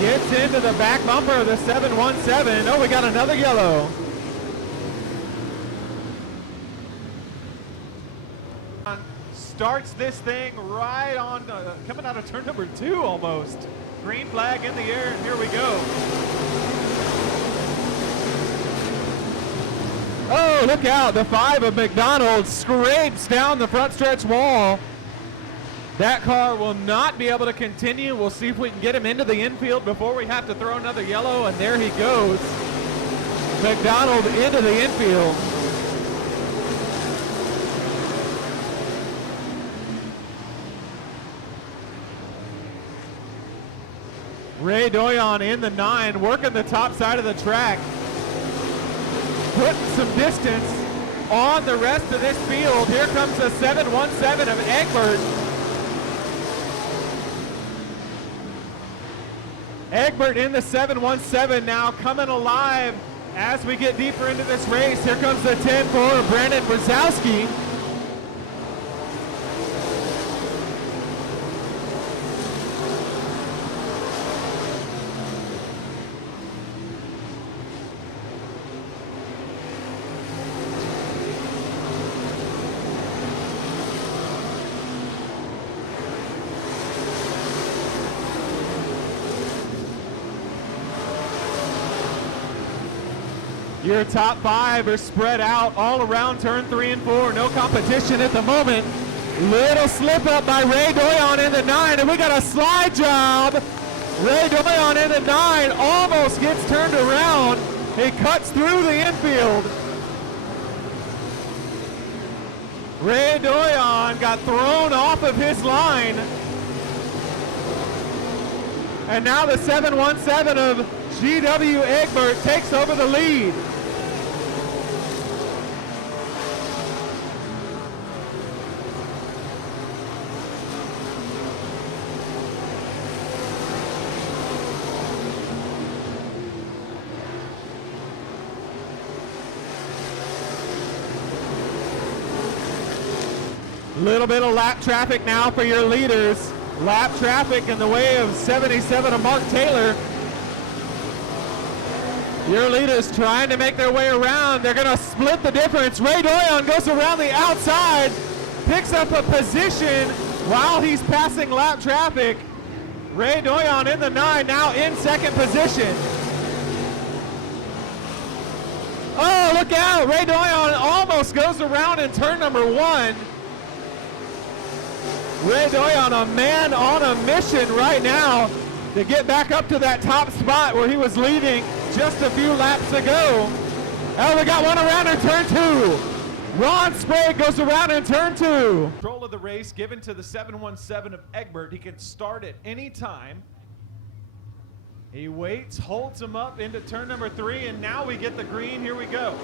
gets into the back bumper of the 717. Oh, we got another yellow. Starts this thing right on, coming out of turn number 2 almost. Green flag in the air, and here we go. Oh, look out, the 5 of McDonald scrapes down the front stretch wall. That car will not be able to continue. We'll see if we can get him into the infield before we have to throw another yellow, and there he goes. McDonald into the infield. Ray Doyon in the 9, working the top side of the track, putting some distance on the rest of this field. Here comes the 717 of Egbert. Egbert in the 717 now coming alive as we get deeper into this race. Here comes the 10-4 of Brandon Brzezowski. Your top 5 are spread out all around turn 3 and 4. No competition at the moment. Little slip up by Ray Doyon in the 9, and we got a slide job. Ray Doyon in the 9 almost gets turned around. He cuts through the infield. Ray Doyon got thrown off of his line. And now the 717 of GW Egbert takes over the lead. Little bit of lap traffic now for your leaders. Lap traffic in the way of 77 of Mark Taylor. Your leaders trying to make their way around. They're going to split the difference. Ray Doyon goes around the outside, picks up a position while he's passing lap traffic. Ray Doyon in the 9, now in second position. Oh, look out. Ray Doyon almost goes around in turn number 1. Ray Doyon, a man on a mission right now to get back up to that top spot where he was leading just a few laps ago. Oh, we got one around in turn 2. Ron Sprague goes around in turn 2. Control of the race given to the 717 of Egbert. He can start at any time. He waits, holds him up into turn number 3, and now we get the green. Here we go.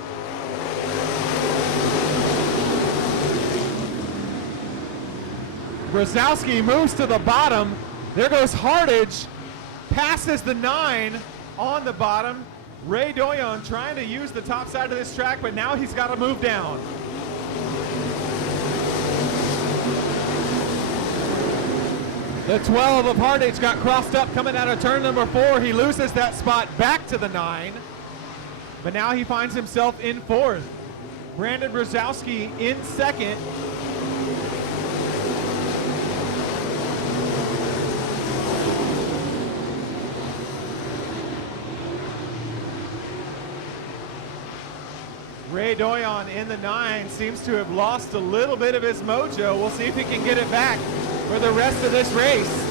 Brzezowski moves to the bottom. There goes Hardage, passes the 9 on the bottom. Ray Doyon trying to use the top side of this track, but now he's got to move down. The 12 of Hardage got crossed up coming out of turn number 4. He loses that spot back to the 9, but now he finds himself in 4th. Brandon Brzezowski in second. Ray Doyon in the 9 seems to have lost a little bit of his mojo. We'll see if he can get it back for the rest of this race.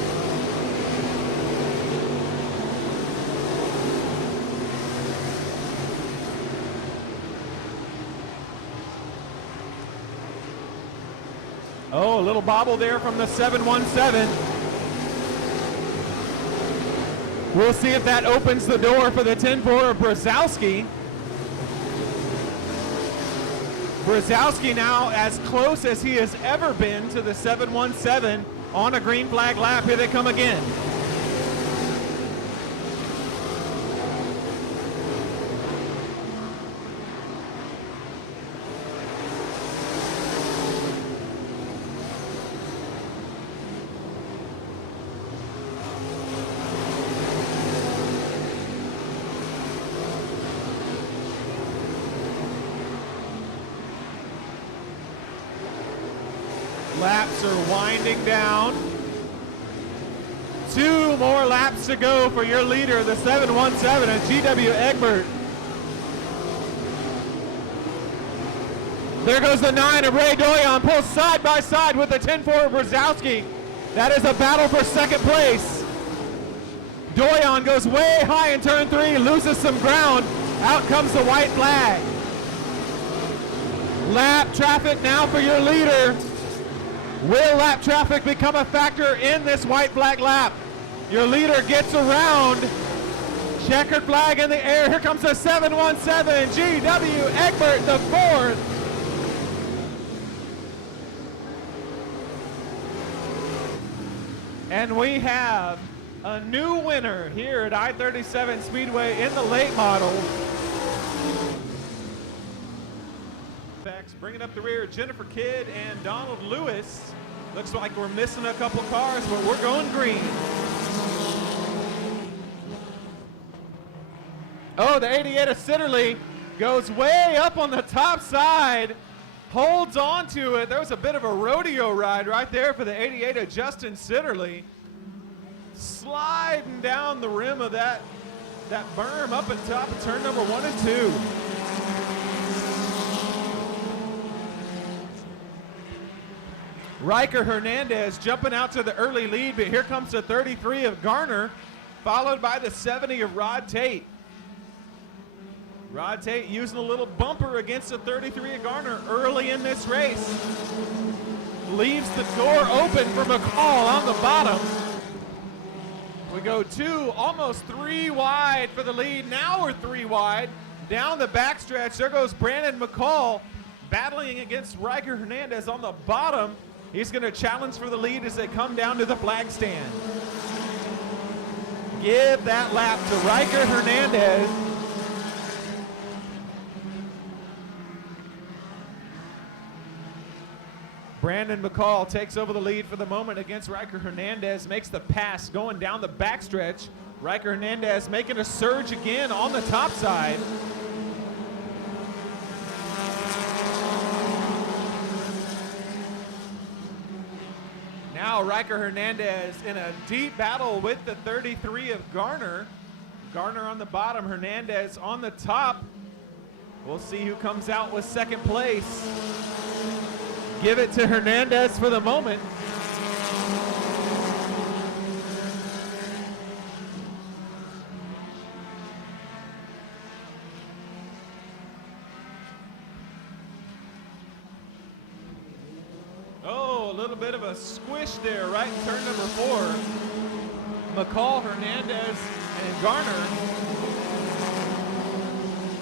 Oh, a little bobble there from the 717. We'll see if that opens the door for the 10-4 of Brzezowski. Brzezowski now as close as he has ever been to the 717 on a green flag lap. Here they come again. Laps are winding down. 2 more laps to go for your leader, the 717 at GW Egbert. There goes the 9 of Ray Doyon, pulls side by side with the 10-4 of Brzezowski. That is a battle for second place. Doyon goes way high in turn 3, loses some ground. Out comes the white flag. Lap traffic now for your leader. Will lap traffic become a factor in this white flag lap? Your leader gets around. Checkered flag in the air. Here comes the 717 GW Egbert, the 4th. And we have a new winner here at I-37 Speedway in the late model. Bringing up the rear, Jennifer Kidd and Donald Lewis. Looks like we're missing a couple cars, but we're going green. Oh, the 88 of Sitterly goes way up on the top side, holds on to it. There was a bit of a rodeo ride right there for the 88 of Justin Sitterly. Sliding down the rim of that berm up at top of turn number 1 and 2. Riker Hernandez jumping out to the early lead, but here comes the 33 of Garner, followed by the 70 of Rod Tate. Rod Tate using a little bumper against the 33 of Garner early in this race. Leaves the door open for McCall on the bottom. We go 2, almost 3 wide for the lead. Now we're 3 wide. Down the backstretch, there goes Brandon McCall battling against Riker Hernandez on the bottom. He's going to challenge for the lead as they come down to the flag stand. Give that lap to Riker Hernandez. Brandon McCall takes over the lead for the moment against Riker Hernandez, makes the pass going down the backstretch. Riker Hernandez making a surge again on the top side. Now Riker Hernandez in a deep battle with the 33 of Garner. Garner on the bottom, Hernandez on the top. We'll see who comes out with second place. Give it to Hernandez for the moment. Oh, a little bit of a squish there right in turn number 4. McCall, Hernandez, and Garner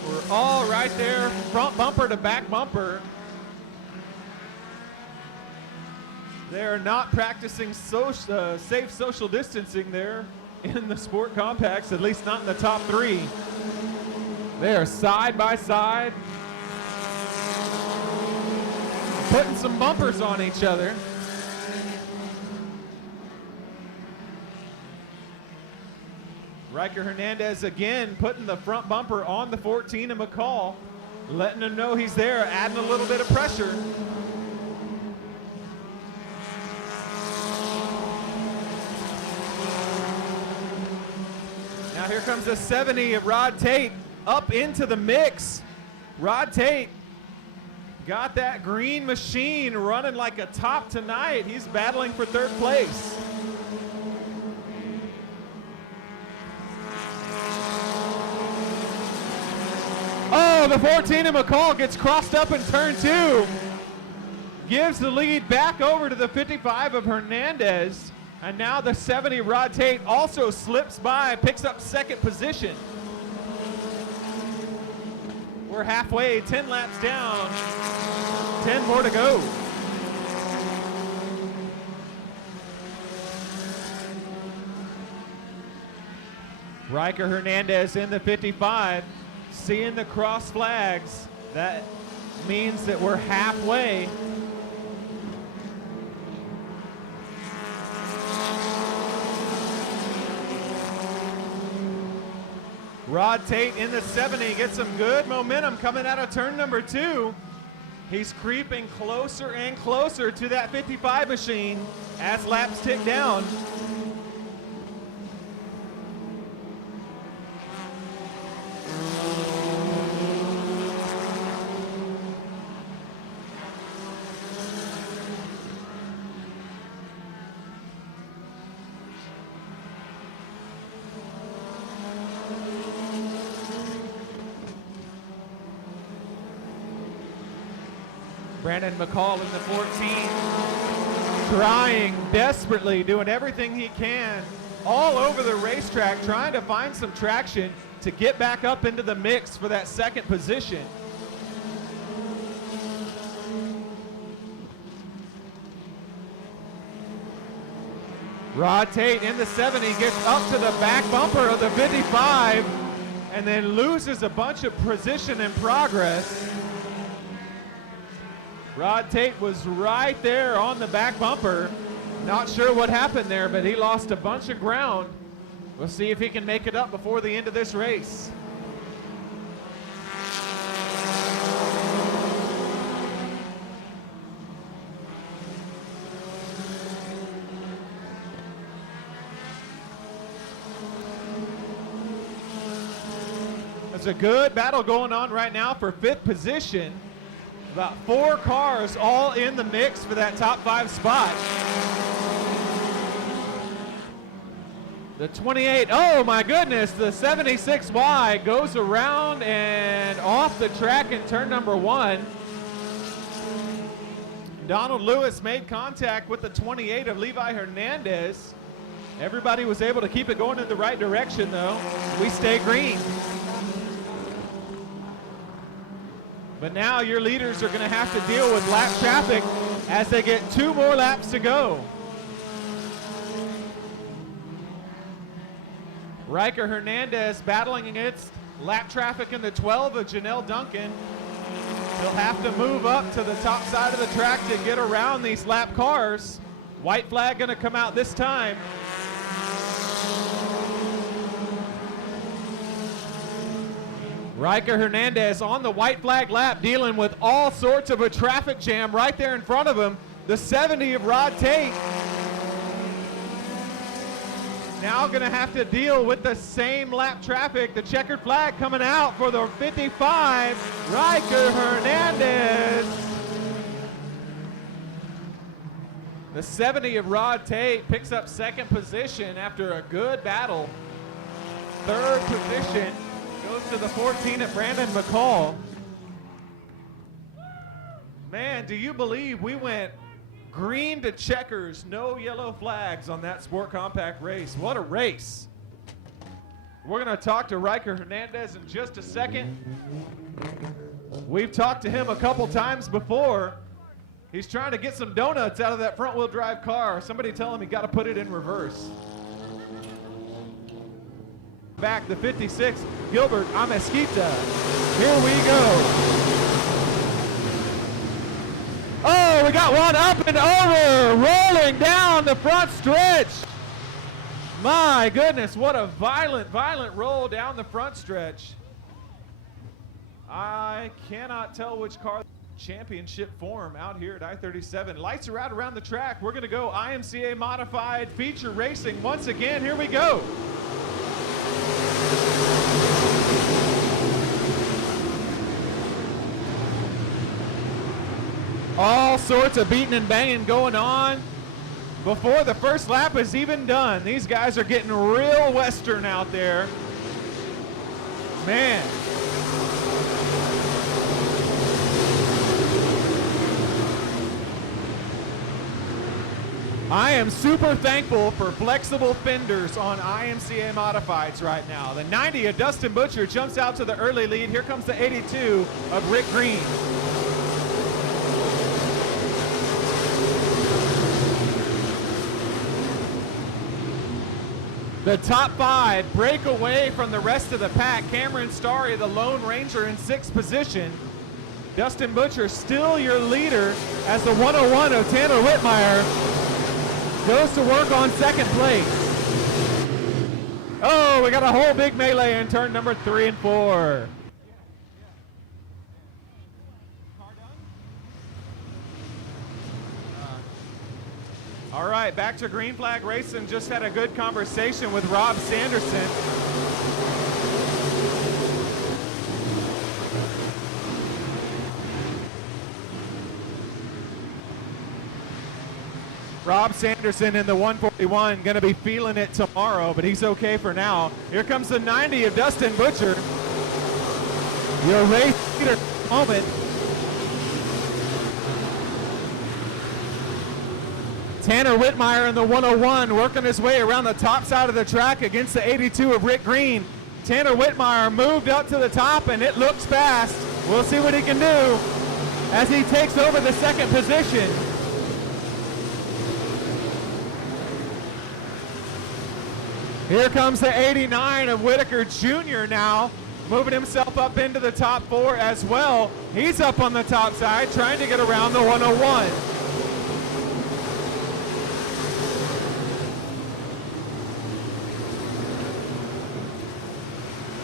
were all right there, front bumper to back bumper. They're not practicing safe social distancing there in the sport compacts, at least not in the top 3. They are side by side, putting some bumpers on each other. Riker Hernandez again putting the front bumper on the 14 of McCall. letting him know he's there, adding a little bit of pressure. Now here comes the 70 of Rod Tate up into the mix. Rod Tate got that green machine running like a top tonight. He's battling for third place. Oh, the 14 of McCall gets crossed up in turn 2. Gives the lead back over to the 55 of Hernandez. And now the 70 Rod Tate also slips by, picks up second position. We're halfway, 10 laps down, 10 more to go. Riker Hernandez in the 55, seeing the cross flags. That means that we're halfway. Rod Tate in the 70 gets some good momentum coming out of turn number 2. He's creeping closer and closer to that 55 machine as laps tick down. Brandon McCall in the 14, trying desperately, doing everything he can all over the racetrack, trying to find some traction to get back up into the mix for that second position. Rod Tate in the 70 gets up to the back bumper of the 55 and then loses a bunch of position and progress. Rod Tate was right there on the back bumper. Not sure what happened there, but he lost a bunch of ground. We'll see if he can make it up before the end of this race. There's a good battle going on right now for fifth position. About 4 cars all in the mix for that top 5 spot. The 28, oh my goodness, the 76Y goes around and off the track in turn number 1. Donald Lewis made contact with the 28 of Levi Hernandez. Everybody was able to keep it going in the right direction though. We stay green. But now your leaders are going to have to deal with lap traffic as they get 2 more laps to go. Riker Hernandez battling against lap traffic in the 12 of Janelle Duncan. He'll have to move up to the top side of the track to get around these lap cars. White flag going to come out this time. Riker Hernandez on the white flag lap dealing with all sorts of a traffic jam right there in front of him. The 70 of Rod Tate now going to have to deal with the same lap traffic. The checkered flag coming out for the 55, Riker Hernandez. The 70 of Rod Tate picks up second position after a good battle. Third position goes to the 14 at Brandon McCall. Man, do you believe we went green to checkers, no yellow flags on that Sport Compact race? What a race. We're going to talk to Riker Hernandez in just a second. We've talked to him a couple times before. He's trying to get some donuts out of that front-wheel drive car. Somebody tell him he got to put it in reverse. Back the 56, Gilbert Amezquita. Here we go. Oh, we got one up and over, rolling down the front stretch. My goodness, what a violent roll down the front stretch. I cannot tell which car championship form out here at I-37. Lights are out around the track. We're going to go IMCA modified feature racing once again. Here we go. All sorts of beating and banging going on before the first lap is even done. These guys are getting real Western out there. Man. I am super thankful for flexible fenders on IMCA Modifieds right now. The 90 of Dustin Butcher jumps out to the early lead. Here comes the 82 of Rick Green. The top five break away from the rest of the pack. Cameron Starry, the Lone Ranger, in sixth position. Dustin Butcher still your leader as the 101 of Tanner Whitmire goes to work on second place. Oh, we got a whole big melee in turn number 3 and 4. All right, back to Green Flag Racing. Just had a good conversation with Rob Sanderson. Rob Sanderson in the 141, going to be feeling it tomorrow, but he's okay for now. Here comes the 90 of Dustin Butcher. Your race leader moment. Tanner Whitmire in the 101 working his way around the top side of the track against the 82 of Rick Green. Tanner Whitmire moved up to the top and it looks fast. We'll see what he can do as he takes over the second position. Here comes the 89 of Whitaker Jr. now, moving himself up into the top 4 as well. He's up on the top side trying to get around the 101.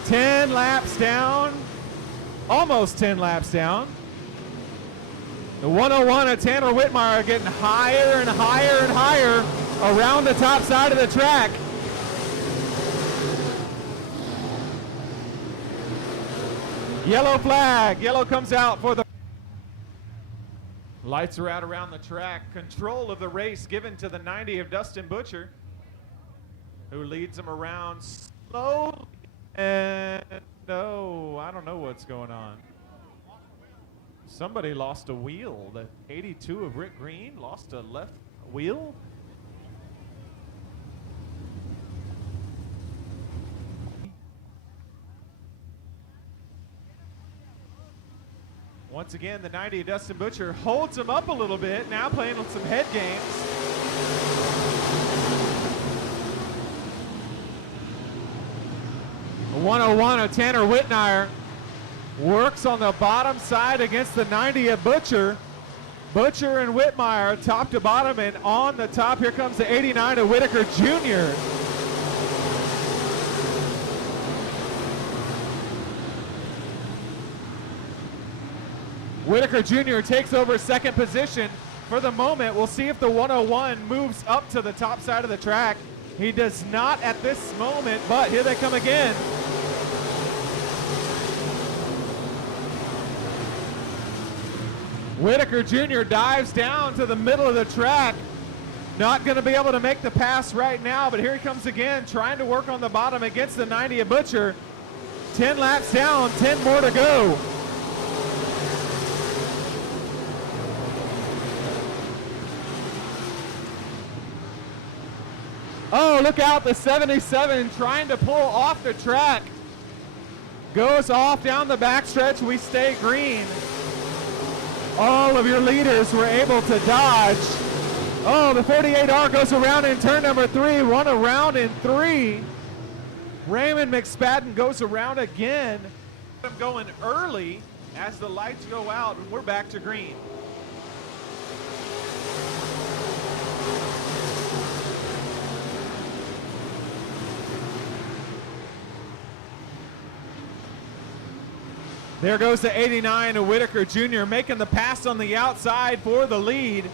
Ten laps down, almost 10 laps down. The 101 of Tanner Whitmire getting higher and higher and higher around the top side of the track. Yellow flag. Yellow comes out for the... Lights are out around the track. Control of the race given to the 90 of Dustin Butcher, who leads him around slowly. And no, I don't know what's going on. Somebody lost a wheel. The 82 of Rick Green lost a left wheel. Once again, the 90 of Dustin Butcher holds him up a little bit, now playing with some head games. The 101 of Tanner Whitmire works on the bottom side against the 90 of Butcher. Butcher and Whitmire top to bottom, and on the top here comes the 89 of Whitaker Jr. Whitaker Jr. takes over second position for the moment. We'll see if the 101 moves up to the top side of the track. He does not at this moment, but here they come again. Whitaker Jr. dives down to the middle of the track. Not going to be able to make the pass right now, but here he comes again, trying to work on the bottom against the 90 of Butcher. 10 laps down, 10 more to go. Oh, look out, the 77 trying to pull off the track. Goes off down the backstretch, we stay green. All of your leaders were able to dodge. Oh, the 48R goes around in turn number 3, one around in 3. Raymond McSpadden goes around again. I'm going early as the lights go out and we're back to green. There goes the 89 of Whitaker Jr. making the pass on the outside for the lead.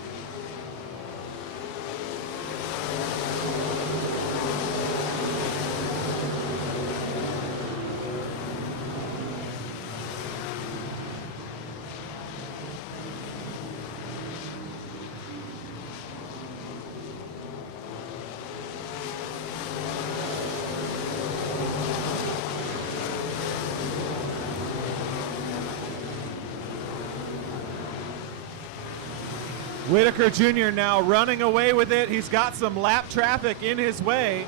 Whitaker Jr. now running away with it. He's got some lap traffic in his way.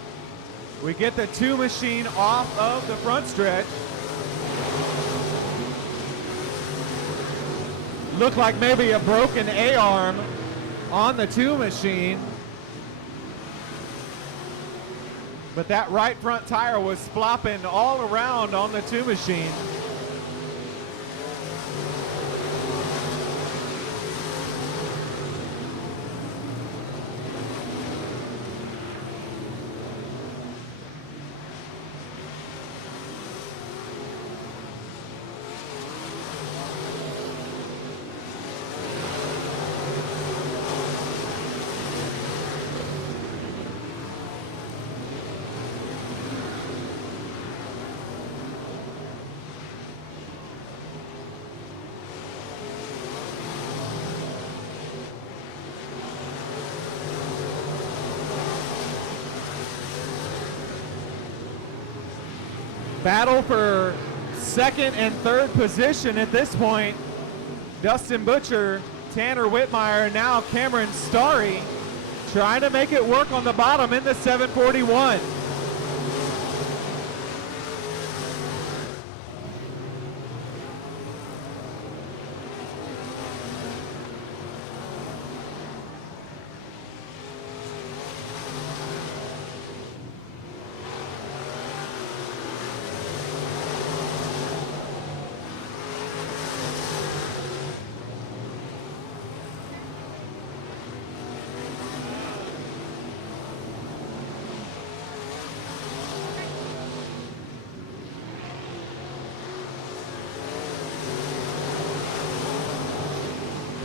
We get the two machine off of the front stretch. Looked like maybe a broken A-arm on the two machine. But that right front tire was flopping all around on the two machine. Battle for second and third position at this point. Dustin Butcher, Tanner Whitmire, now Cameron Starry trying to make it work on the bottom in the 741.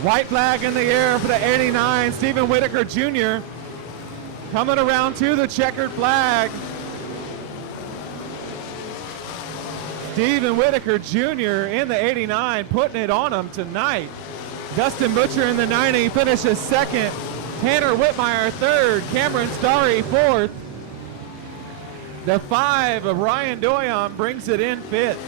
White flag in the air for the 89, Stephen Whitaker Jr. coming around to the checkered flag. Stephen Whitaker Jr. in the 89 putting it on him tonight. Dustin Butcher in the 90 finishes second. Tanner Whitmire third. Cameron Starry fourth. The 5 of Ryan Doyon brings it in fifth.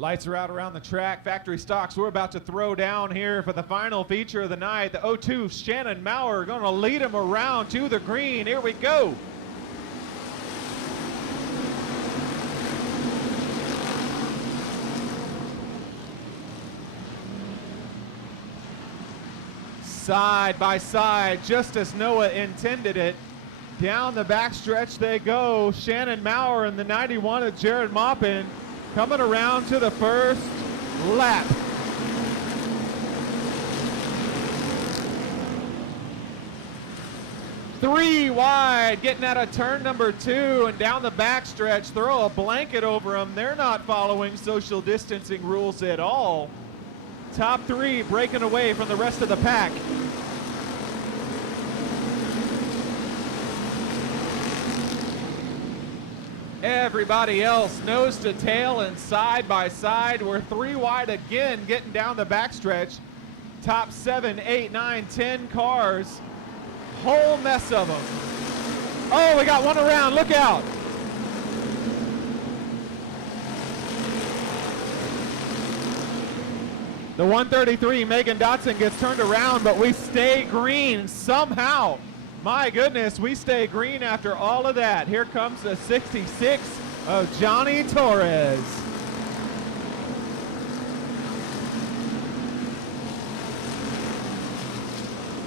Lights are out around the track. Factory stocks we're about to throw down here for the final feature of the night. The 02 Shannon Maurer going to lead him around to the green. Here we go. Side by side, just as Noah intended it. Down the backstretch they go. Shannon Maurer and the 91 of Jared Maupin coming around to the first lap. Three wide, getting out of turn number 2 and down the backstretch. Throw a blanket over them. They're not following social distancing rules at all. Top 3 breaking away from the rest of the pack. Everybody else nose to tail and side by side. We're 3 wide again, getting down the backstretch. Top 7, 8, 9, 10 cars. Whole mess of them. Oh, we got one around. Look out. The 133, Megan Dotson, gets turned around, but we stay green somehow. My goodness, we stay green after all of that. Here comes the 66 of Johnny Torres.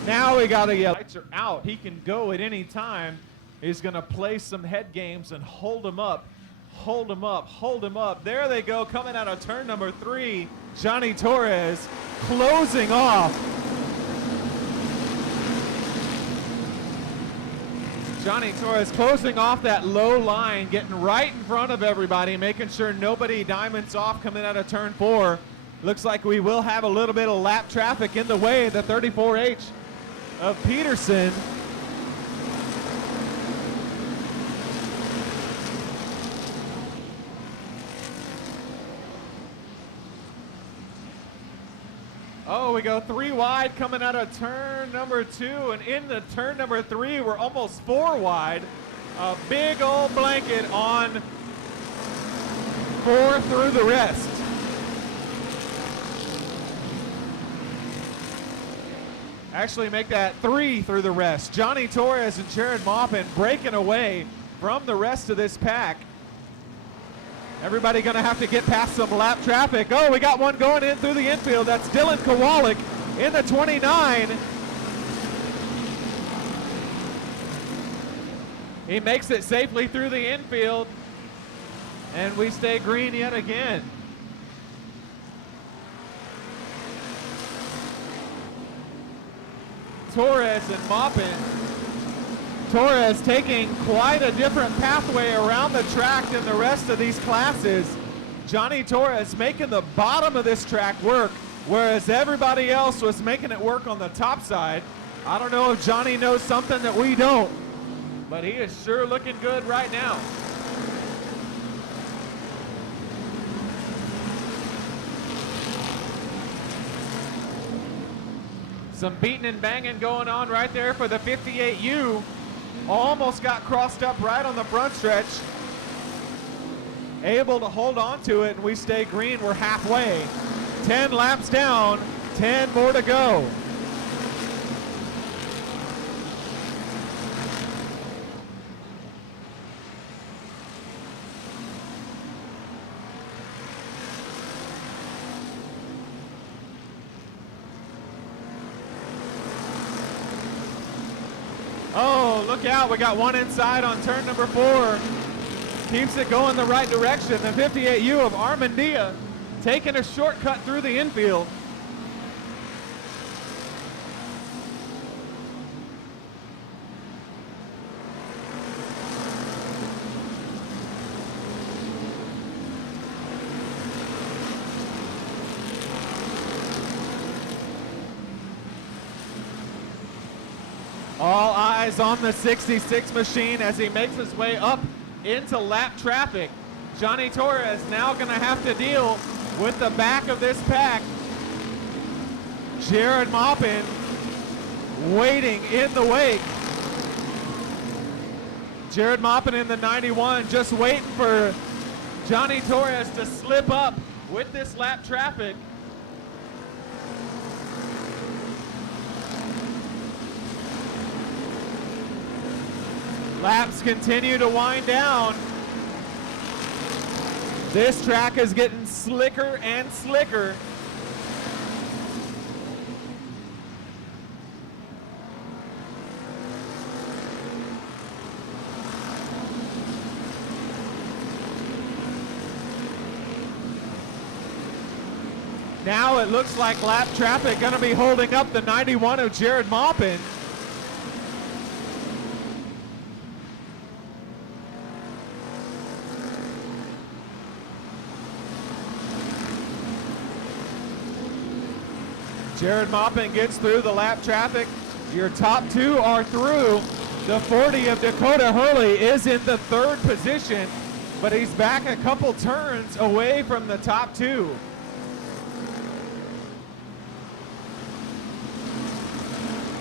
Now we got to yell. Lights are out. He can go at any time. He's going to play some head games and hold him up. Hold him up. Hold him up. There they go, coming out of turn number 3. Johnny Torres closing off. Johnny Torres closing off that low line, getting right in front of everybody, making sure nobody diamonds off coming out of turn 4. Looks like we will have a little bit of lap traffic in the way, the 34H of Peterson. Oh, we go 3 wide coming out of turn number 2, and into turn number 3, we're almost 4 wide. A big old blanket on 4 through the rest. Actually make that 3 through the rest. Johnny Torres and Jared Maupin breaking away from the rest of this pack. Everybody going to have to get past some lap traffic. Oh, we got one going in through the infield. That's Dylan Kowalik in the 29. He makes it safely through the infield, and we stay green yet again. Torres and Maupin. Torres taking quite a different pathway around the track than the rest of these classes. Johnny Torres making the bottom of this track work, whereas everybody else was making it work on the top side. I don't know if Johnny knows something that we don't, but he is sure looking good right now. Some beating and banging going on right there for the 58U. Almost got crossed up right on the front stretch. Able to hold on to it, and we stay green. We're halfway. 10 laps down, 10 more to go. Oh, look out. We got one inside on turn number 4. Keeps it going the right direction. The 58U of Armandia taking a shortcut through the infield. All eyes on the 66 machine as he makes his way up into lap traffic. Johnny Torres now going to have to deal with the back of this pack. Jared Maupin waiting in the wake. Jared Maupin in the 91 just waiting for Johnny Torres to slip up with this lap traffic. Laps continue to wind down. This track is getting slicker and slicker. Now it looks like lap traffic going to be holding up the 91 of Jared Maupin. Jared Maupin gets through the lap traffic. Your top 2 are through. The 40 of Dakota Hurley is in the 3rd position, but he's back a couple turns away from the top 2.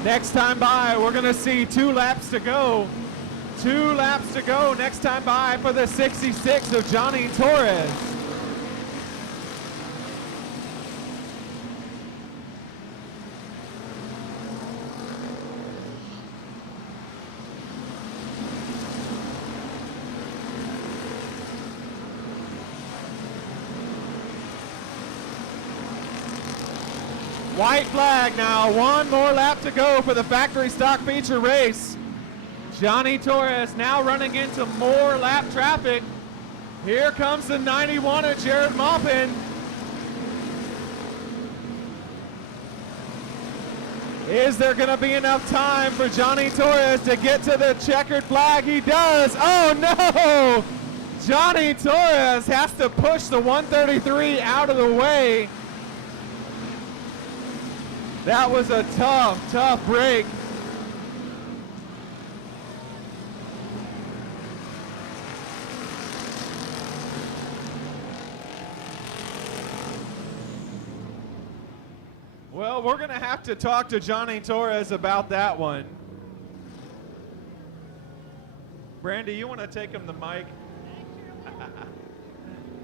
Next time by, we're going to see 2 laps to go. 2 laps to go next time by for the 66 of Johnny Torres. White flag now, 1 more lap to go for the factory stock feature race. Johnny Torres now running into more lap traffic. Here comes the 91 of Jared Maupin. Is there going to be enough time for Johnny Torres to get to the checkered flag? He does. Oh, no. Johnny Torres has to push the 133 out of the way. That was a tough break. Well, we're going to have to talk to Johnny Torres about that one. Brandy, you want to take him the mic?